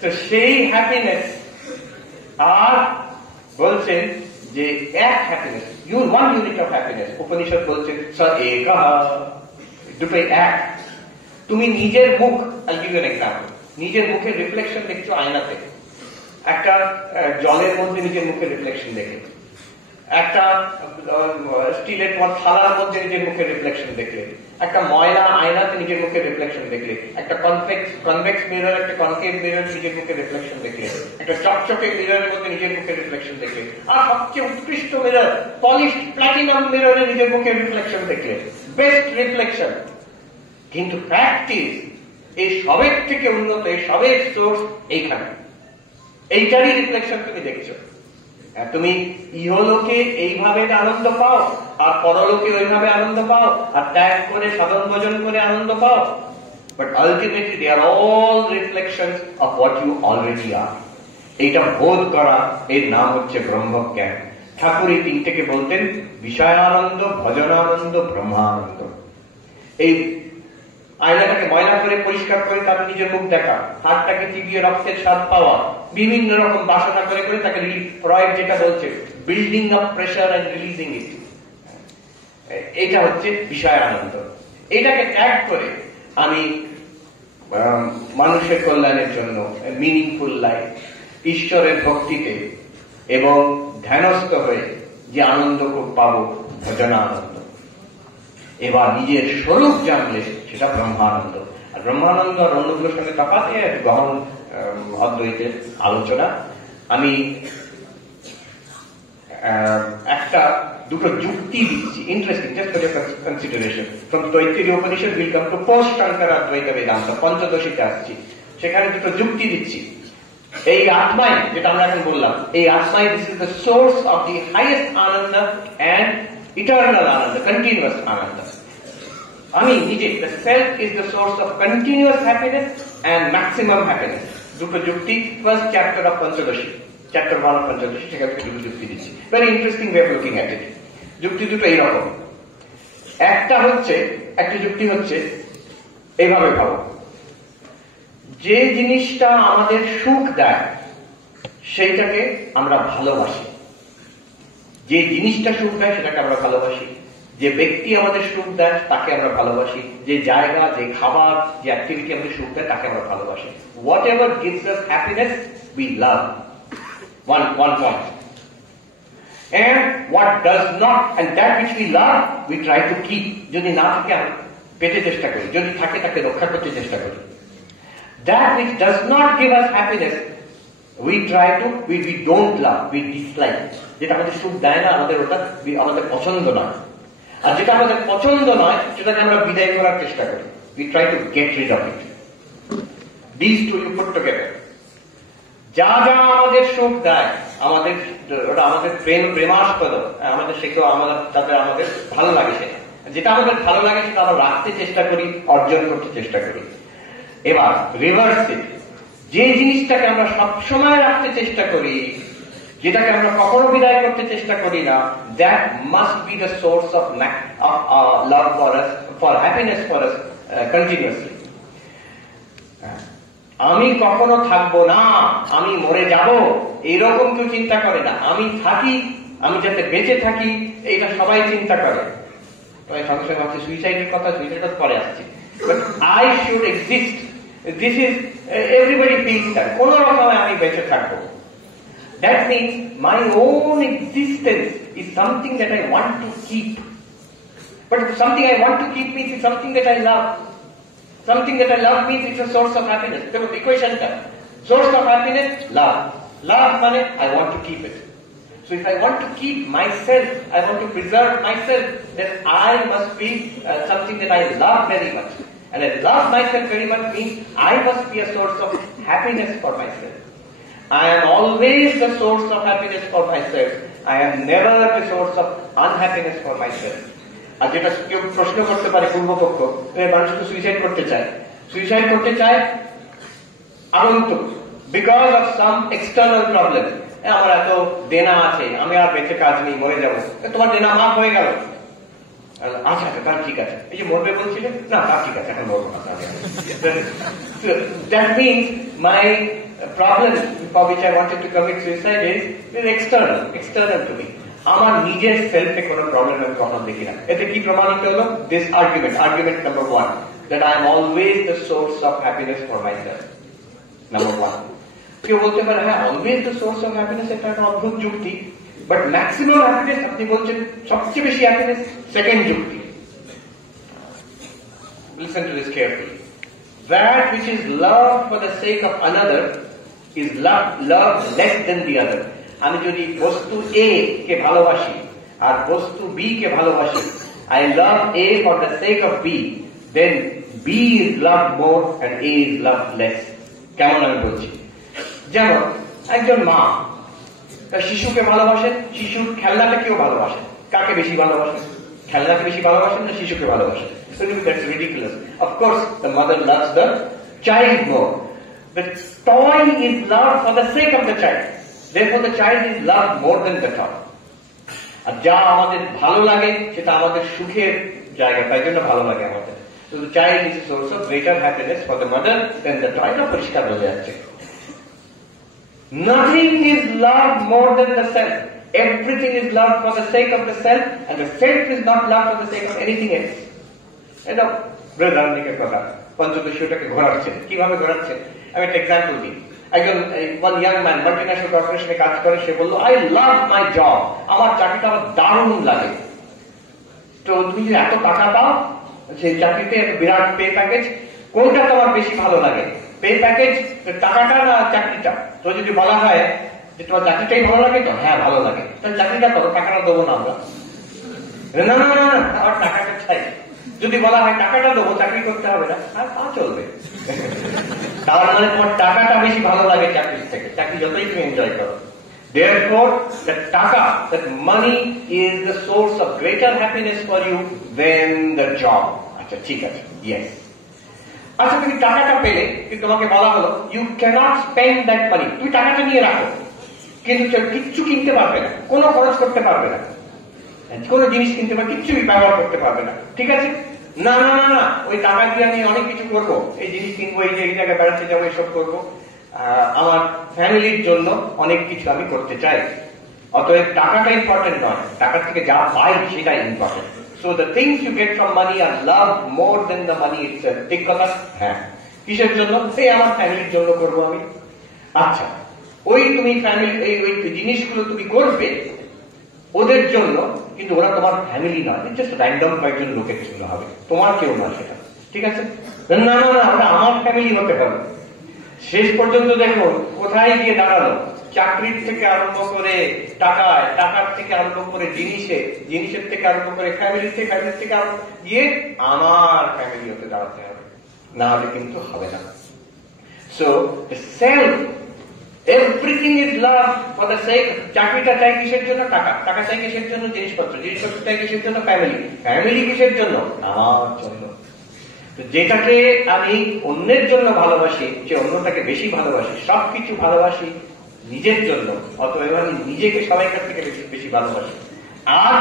তো সেই হ্যাপিনেস, আর বলছেন যে এক happiness, one unit of happiness. Upanishad বলছেন স একা, দুটোই এক। তুমি নিজের মুখ, I'll give you an example, নিজের মুখের রিফ্লেকশন দেখছো আয়নাতে, একটা জলের মধ্যে নিজের মুখের রিফ্লেকশন দেখে, একটা স্টিলের থালার মধ্যে নিজের মুখের রিফ্লেকশন দেখলে, একটা ময়লা আয়নাতে নিজের মুখের রিফ্লেকশন দেখলে, একটা কনভেক্স মিরর, একটা কনকেভ মিরর নিজের মুখের রিফ্লেকশন দেখলে, একটা চকচকে মিররের মধ্যে নিজের মুখের রিফ্লেকশন দেখলে, আর সবচেয়ে উৎকৃষ্ট মিরর পলিশড প্ল্যাটিনাম মিররে নিজের মুখের রিফ্লেকশন দেখলে, বেস্ট রিফ্লেকশন। কিন্তু প্র্যাকটিস এই সবের থেকে উন্নত, এই সবের সোর্স এইখানে, এইটারই রিফ্লেকশন তুমি দেখছো। তুমি ইহলোকে এইভাবে আনন্দ পাও, আর পরলোকে ওইভাবে আনন্দ পাও, আর ত্যাগ করে সাধন ভজন করে আনন্দ পাও, but ultimately they are all reflections of what you already are. এইটা বোধ করা, এর নাম হচ্ছে ব্রহ্মজ্ঞান। ঠাকুর এই তিনটেকে বলতেন বিষয়ানন্দ, ভজনানন্দ, ব্রহ্মানন্দ। এই আয়নাটাকে ময়লা করে পরিষ্কার করে তার নিজের মুখ দেখা, হাতটাকে চিবিয়ে রক্তের স্বাদ পাওয়া, বিভিন্ন রকম বাসনা করে করে তাকে ফ্রয়েড যেটা বলছে building up pressure and releasing it, এটা হচ্ছে বিষয় আনন্দ। এটাকে ত্যাগ করে আমি মানুষের কল্যাণের জন্য মিনিংফুল লাইফ, ঈশ্বরের ভক্তিতে এবং ধ্যানস্থ হয়ে যে আনন্দ খুব পাবো, ভজনানন্দ। এবার নিজের স্বরূপ জানলে সেটা ব্রহ্মানন্দ। আর ব্রহ্মানন্দ আর অন্যগুলোর সঙ্গে তফাৎ গহন অদ্বৈতের আলোচনা। আমি দুটো যুক্তি দিচ্ছি, interesting, just for your consideration. From Taittiriya Upanishad will come to post Shankara অদ্বৈত বেদান্ত, পঞ্চদশীতে আসছি। সেখানে দুটো যুক্তি দিচ্ছি। এই আত্মাই, যেটা আমরা এখন বললাম, এই আত্মাই this is the source of the highest ananda and eternal ananda, continuous ananda. আমি নিজে, the self is the source of continuous happiness and maximum happiness. দুটো যুক্তি, first chapter of Panchadashi, chapter 1 of Panchadashi, সেখান থেকে দুটো যুক্তি দিচ্ছি। Very interesting way of looking at it. যুক্তি দুটো এইরকম। একটা যুক্তি হচ্ছে এইভাবে ভাবো, যে জিনিসটা আমাদের সুখ দেয় সেইটাকে আমরা ভালোবাসি। যে জিনিসটা সুখ দেয় সেটাকে আমরা ভালোবাসি। যে ব্যক্তি আমাদের সুখ দেয় তাকে আমরা ভালোবাসি। যে জায়গা, যে খাবার, যে অ্যাক্টিভিটি আমাদের সুখ দেয় তাকে আমরা ভালোবাসি। What ever gives us happiness we love. One point. And what does not, and that which we love, we try to keep. যদি না থাকে পেতে চেষ্টা করি, যদি থাকে তাকে রক্ষা করতে চেষ্টা করি। That which does not give us happiness, we try to, we don't love, we dislike. যেটা আমাদের সুখ দেয় না, আমাদের ওটা আমাদের পছন্দ নয়। আর যেটা আমাদের পছন্দ নয় সেটাকে আমরা বিদায় করার চেষ্টা করি। We try to get rid of it. These two you put together. যা যা আমাদের সুখ দেয়, আমাদের ওটা আমাদের প্রেমাস্পদ, আমাদের সেগুলো আমাদের তাতে আমাদের ভালো লাগে, সেটা যেটা আমাদের ভালো লাগে সেটা আমরা রাখতে চেষ্টা করি, অর্জন করতে চেষ্টা করি। এবার রিভার্স ইট, যে জিনিসটাকে আমরা সবসময় রাখতে চেষ্টা করি, যেটাকে আমরা কখনো বিদায় করতে চেষ্টা করি না, that must be the source of love for us, for happiness for us continuously. আমি কখনো থাকবো না, আমি মরে যাব, এইরকম কেউ চিন্তা করে না। আমি থাকি, আমি যাতে বেঁচে থাকি, এটা সবাই চিন্তা করে। সঙ্গে সঙ্গে ভাবছি সুইসাইডের কথা, সুইসাইডের পরে আসছে। But I should exist, this is everybody feels that, কোন রকমে আমি বেঁচে থাকবো। That means my own existence is something that I want to keep. But something I want to keep means it's something that I love. Something that I love means it's a source of happiness. The equation that source of happiness, love. Love means I want to keep it. So if I want to keep myself, I want to preserve myself, then I must be something that I love very much. And I love myself very much means I must be a source of happiness for myself. I am always the source of happiness for myself. I am never the source of unhappiness for myself. আর যেটা কেউ প্রশ্ন করতে পারে পূর্বপক্ষ, মানুষ তো সুইসাইড করতে চায়, সুইসাইড করতে চায় আগন্তুক, because of some external problem. আমার এত দেনা আছে, আমি আর বেঁচে কাজ নেই, মরে যাবো। তোমার দেনা মাফ হয়ে গেল, আচ্ছা আচ্ছা তার ঠিক আছে। এই যে মরবে বলছিলে, না তার ঠিক আছে, এখন মরবো না। That means my problem for which I wanted to commit suicide is external to me. আমার নিজের সেলফে কোনো প্রবলেম আমি কখনো দেখি না। এতে কি প্রমাণিত হলো? This argument number 1, that I am always the source of happiness for myself. Number 1. কেউ বলতে পারে হ্যাঁ always the source of happiness, এটা একটা অদ্ভুত যুক্তি। বাট ম্যাক্সিমাম হ্যাপিনেস, আপনি বলছেন সবচেয়ে বেশি হ্যাপিনেস, সেকেন্ড যুক্তি। Listen to this carefully. That which is loved for the sake of another is loved less than the other. আমি যদি বস্তু A কে ভালোবাসি আর বস্তু B কে ভালোবাসি, I love A for the sake of B, then B is loved more and A is loved less. কেমন আমি বলছি? যেমন একজন মা তার শিশুকে ভালোবাসেন, শিশুর খেলনাটাকেও ভালোবাসেন। কাকে বেশি ভালোবাসেন? খেলনাকে বেশি ভালোবাসেন না শিশুকে ভালোবাসেন? So that's ridiculous. Of course, the mother loves the child more. The toy is loved for the sake of the child. Therefore, the child is loved more than the toy. আর যা আমাদের ভালো লাগে সেটা আমাদের সুখের জায়গা, তাই জন্য ভালো লাগে আমাদের। So the child is a source of greater happiness for the mother than the toy. না পরিষ্কার বোঝা যাচ্ছে। Nothing is loved more than the self. Everything is loved for the sake of the self, and the self is not loved for the sake of anything else. এটা বৃহদারণ্যকের কথা। পঞ্চদশীটাকে ঘোরাচ্ছেন, কিভাবে ঘোরাচ্ছেন? আমি একটা এক্সাম্পল দিই। একজন one young man মাল্টিন্যাশনাল কর্পোরেশনে কাজ করে, সে বলল I love my job, আমার চাকরিটা আমার দারুণ লাগে। তো তুমি যদি এত টাকা পাও, সেই চাকরিতে বিরাট পে প্যাকেজ, কোনটা তোমার বেশি ভালো লাগে? পে প্যাকেজ, টাকাটা না চাকরিটা? তো যদি বলা হয় যে তোমার চাকরিটাই ভালো লাগে, তো হ্যাঁ ভালো লাগে, তাহলে চাকরিটা করো, টাকাটা দেবো না আমরা। না না না, আমার টাকাটা চাই। যদি বলা হয় টাকাটা দেবো, চাকরি করতে হবে না, আর তা চলবে। তার মানে তোমার টাকাটা বেশি ভালো লাগে চাকরির থেকে, চাকরি যতই তুমি এনজয় করো। Therefore, the taka, that money is the source of greater happiness for you than the job. আচ্ছা ঠিক আছে, yes. আচ্ছা তুমি টাকাটা পেলে, কিন্তু তোমাকে বলা হলো you cannot spend that money. তুমি টাকাটা নিয়ে রাখো, কিন্তু কিচ্ছু কিনতে পারবে না, কোনো খরচ করতে পারবে না, কোন জিনিস কিনতে পারবে, কিচ্ছু ব্যবহার করতে পারবে না। ঠিক আছে? না না না না, ওই টাকা দিয়ে আমি অনেক কিছু করবো, এই জিনিস কিনবো, এই যে এই জায়গায় বেড়াতে যাবো, এসব করবো, আমার ফ্যামিলির জন্য অনেক কিছু আমি করতে চাই। অতএব টাকাটা ইম্পর্টেন্ট নয়, টাকার থেকে যা পাই সেটাই important. So the things you get from money আর love more than the money itself. ঠিক কথা? হ্যাঁ। কিসের জন্য? সেই আমার ফ্যামিলির জন্য করবো আমি। আচ্ছা, ওই তুমি ফ্যামিলি, ওই জিনিসগুলো তুমি করবে, ওদের জন্য, কিন্তু ওরা তোমার ফ্যামিলি নয়, জাস্ট র্যান্ডম কয়েকজন লোকের জন্য হবে, তোমার কেউ না সেটা, ঠিক আছে? না না না, ওটা আমার ফ্যামিলি হতে হবে। শেষ পর্যন্ত দেখো কোথায় গিয়ে দাঁড়ালো, চাকরির থেকে আরম্ভ করে টাকায়, টাকার থেকে আরম্ভ করে জিনিসে, জিনিসের থেকে আরম্ভ করে ফ্যামিলিতে, ফ্যামিলির থেকে আরম্ভ গিয়ে আমার ফ্যামিলি হতে দাঁড়াতে হবে, না হলে কিন্তু হবে না। So self, everything is love for the sake. চাকরিটা চাই কিসের জন্য? টাকা, টাকা চাই কিসের জন্য? জিনিসপত্র, জিনিসপত্র চাই কিসের জন্য? ফ্যামিলি, ফ্যামিলি কিসের জন্য? আমার জন্য। যেটাকে আমি অন্যের জন্য ভালোবাসি, যে অন্যটাকে বেশি ভালোবাসি, সবকিছু ভালোবাসি নিজের জন্য, অতএব আমি নিজেকে সবাইকার থেকে বেশি বেশি ভালোবাসি। আর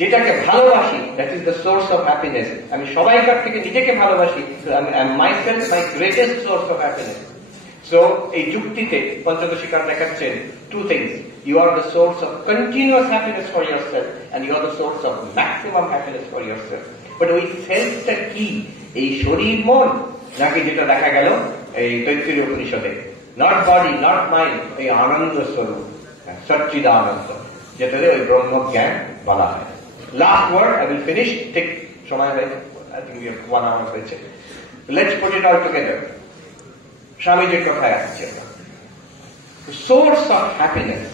যেটাকে ভালোবাসি, that is the source of happiness. আমি সবাইকার থেকে নিজেকে ভালোবাসি, myself my greatest source of happiness. So এই যুক্তিতে পঞ্চদশীকার দেখাচ্ছেন two things: you are the source of continuous happiness for yourself, and you are the source of maximum happiness for yourself. But ওই সেলফটা কি? এই শরীর মন, নাকি যেটা দেখা গেল এই তৈত্তিরীয় উপনিষদে, নট বডি নট মাইন্ড, এই আনন্দ স্বরূপ, সচ্চিদানন্দ, যেটাতে ওই ব্রহ্মজ্ঞান বলা হয়। Last word, I will finish, ঠিক সময় হয়েছে, I think we have 1 hour হয়েছে। Let's put it all together. স্বামীজির কথায় আসছে, সোর্স অফ হ্যাপিনেস।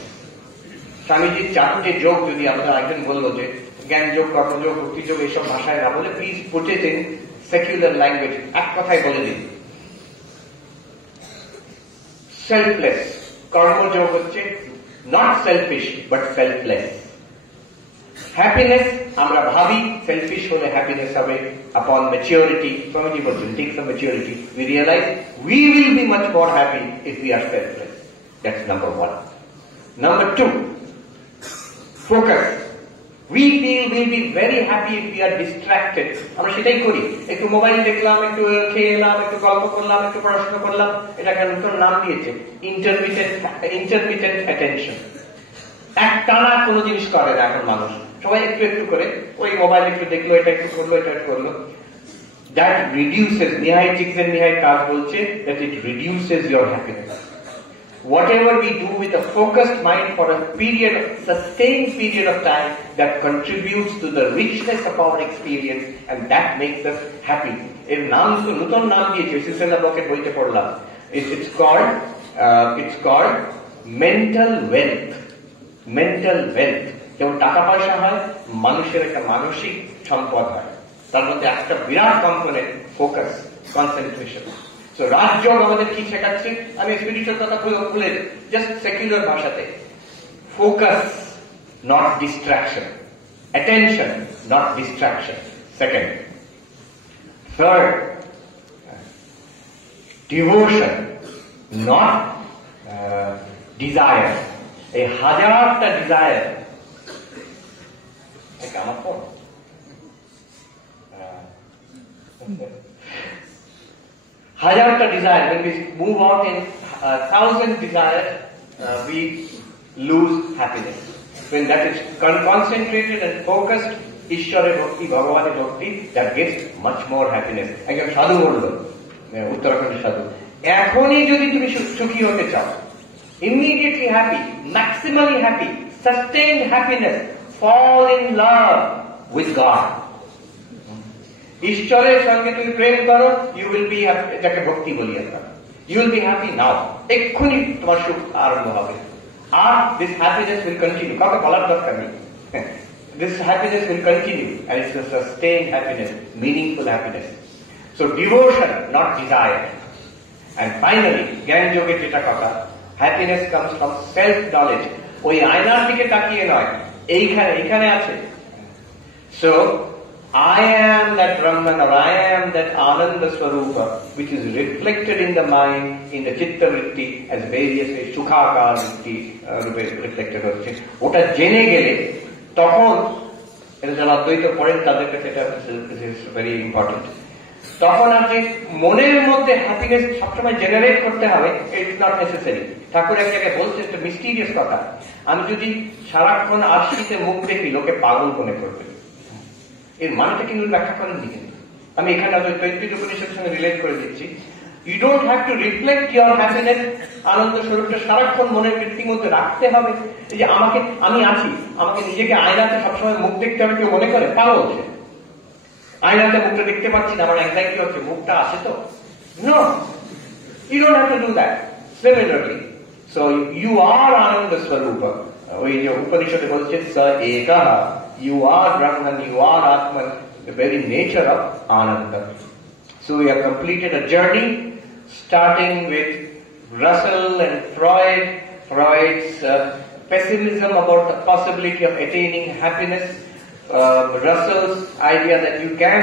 স্বামীজির 4টে যোগ, যদি আমাদের একজন বললো যে জ্ঞান যোগ, কর্মযোগ, ভক্তি যোগ, এইসব ভাষায় না বলে please put it in secular language, এক কথায় বলে দিন। সেলফলেস কর্মযোগ হচ্ছে not selfish but selfless. Happiness আমরা ভাবি সেলফিশ হলে হ্যাপিনেস হবে, আপন ম্যাচিউরিটি, স্বামীজি বলছেন, take some maturity, we realize we will be much more happy if we are selfless. That's number 1. Number 2, focus. We feel we'll be very happy if we are distracted. আমরা সেটাই করি, একটু মোবাইল দেখলাম, একটু খেয়ে এলাম, একটু গল্প করলাম, একটু পড়াশোনা করলাম, এটাকে নতুন নাম দিয়েছে ইন্টারমিটেন্ট অ্যাটেনশন। একটানা কোনো জিনিস করে না এখন মানুষ, সবাই একটু একটু করে, ওই মোবাইল একটু দেখলো, এটা একটু করলো, এটা করলো। That reduces, Nihai Csikszentmihalyi কাজ বলছে, that it reduces your happiness. Whatever we do with a focused mind for a period, sustained period of time, that contributes to the richness of our experience, and that makes us happy. এর নাম, নতুন নাম দিয়েছে, সিসেলা ব্লকের বইতে পড়লাম। It's called mental wealth. Mental wealth, যেমন টাকা পয়সা হয়, মানুষের একটা মানসিক সম্পদ হয়, তার মধ্যে একটা বিরাট component focus, concentration. So Rajayoga আমাদের কি শেখাচ্ছে? আমি স্পিরিচুয়াল কথা বলে জাস্ট সেকুলার ভাষাতে, focus not distraction, attention not distraction, second. Third, devotion not desire. এই হাজারটা ডিজায়ার, আমার ফোন, হাজারটা desire, when we move out in 1,000 desires, we lose happiness. When that is concentrated and focused, ঈশ্বরের ভক্তি, ভগবানের ভক্তি, that gives much more happiness. একজন সাধু বলল, উত্তরাখণ্ডের সাধু, এখনই যদি তুমি সুখী হতে চাও, immediately happy, maximally happy, sustained happiness, fall in love with God. ঈশ্বরের সঙ্গে তুমি প্রেম করো, ইউ উইল বি হ্যাপি, এটাকে ভক্তি বলি আমরা। You will be happy now, এক্ষুনি তোমার সুখ আরম্ভ হবে। আর দিস হ্যাপিনেস উইল কন্টিনিউ, কাউকে বলার দরকার নেই। This happiness will continue, and it's a sustained happiness, meaningful happiness. So devotion not desire. And finally, জ্ঞান যোগের যেটা কথা, happiness comes from self knowledge. ওই আয়নার দিকে তাকিয়ে নয়, এইখানে আছে। So I am that Brahman, or I am that Ananda Swarupa, which is reflected in the mind, in the Chitta Vritti, as various Sukhakar Vritti reflected হচ্ছে। ওটা জেনে গেলে তখন, এটা যারা অদ্বৈত পড়েন তাদের কাছে এটা ভেরি ইম্পর্টেন্ট, তখন আপনি মনের মধ্যে হ্যাপিনেস সবসময় জেনারেট করতে হবে, ইটস নট নেসেসারি। ঠাকুর এক জায়গায় বলছে, একটা মিস্টিরিয়াস কথা, আমি যদি সারাক্ষণ আশিতে মুখ দেখি, লোকে পাগল মনে করবে। এর মানেটা কিন্তু ব্যাখ্যা করেননি, কিন্তু আমি এখানে তৈত্তিরীয় উপনিষদের সঙ্গে রিলেট করে দিচ্ছি। You don't have to reflect your happiness, আনন্দ স্বরূপটা সারাক্ষণ মনের বৃত্তির মধ্যে রাখতে হবে। এই যে আমি আছি, আমাকে নিজেকে আয়নাতে সবসময় মুখ দেখতে হবে কেউ মনে করে পাগল সে। আয়নাতে মুখটা দেখতে পাচ্ছি না, আমার অ্যাংজাইটি হচ্ছে, মুখটা আছে তো? No, you don't have to do that. Similarly, so you are Ananda Swarupa. ওই যে উপনিষদে বলছে স একঃ, you are Brahman, you are Atman, the very nature of Ananda. So we have completed a journey starting with Russell and Freud's pessimism about the possibility of attaining happiness, Russell's idea that you can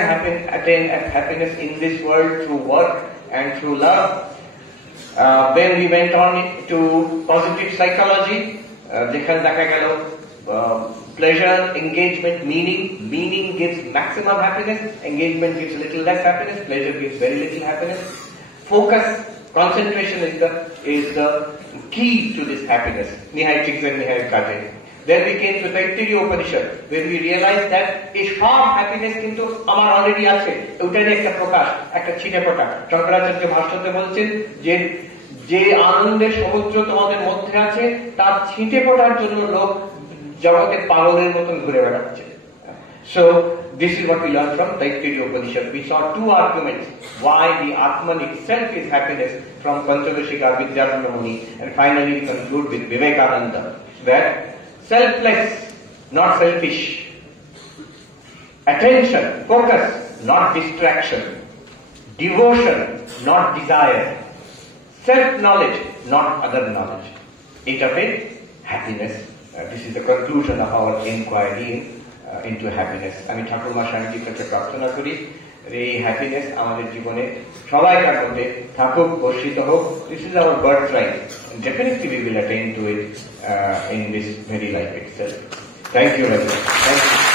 attain happiness in this world through work and through love. Then we went on to positive psychology, যেখানে দেখা গেল pleasure, engagement, meaning gives maximum happiness, engagement gives little less happiness, pleasure gives very little happiness. Focus, concentration is the key to this happiness. Nihai Chikzen, Nihai Kate. Then we came to Taittiriya Upanishad, where we realized that এই সব happiness কিন্তু আমার already আছে, ওটারই একটা প্রকাশ, একটা ছিটে ফোটা। শঙ্করাচার্য ভাষ্যতে বলছেন যে আনন্দের সমুদ্র তোমাদের মধ্যে আছে তার ছিটে ফোটার জন্য লোক জগতে পাগলের মতন ঘুরে বেড়াচ্ছে। So this is what we learned from Taittiriya Upanishad. We saw two arguments why the Atman itself is happiness from Panchavashika Vidyarthana Muni, and finally we conclude with Vivekananda that selfless, not selfish, attention, focus, not distraction, devotion, not desire, self-knowledge, not other knowledge. It of it, happiness. This is the conclusion of our inquiry into happiness. আমি ঠাকুর মা স্বামীজির কাছে প্রার্থনা করি এই হ্যাপিনেস আমাদের জীবনে সবাইকার মধ্যে থাকুক, বর্ষিত হোক। This is our birthright. Definitely we will attain to it in this very life itself. Thank you very much. Thank you.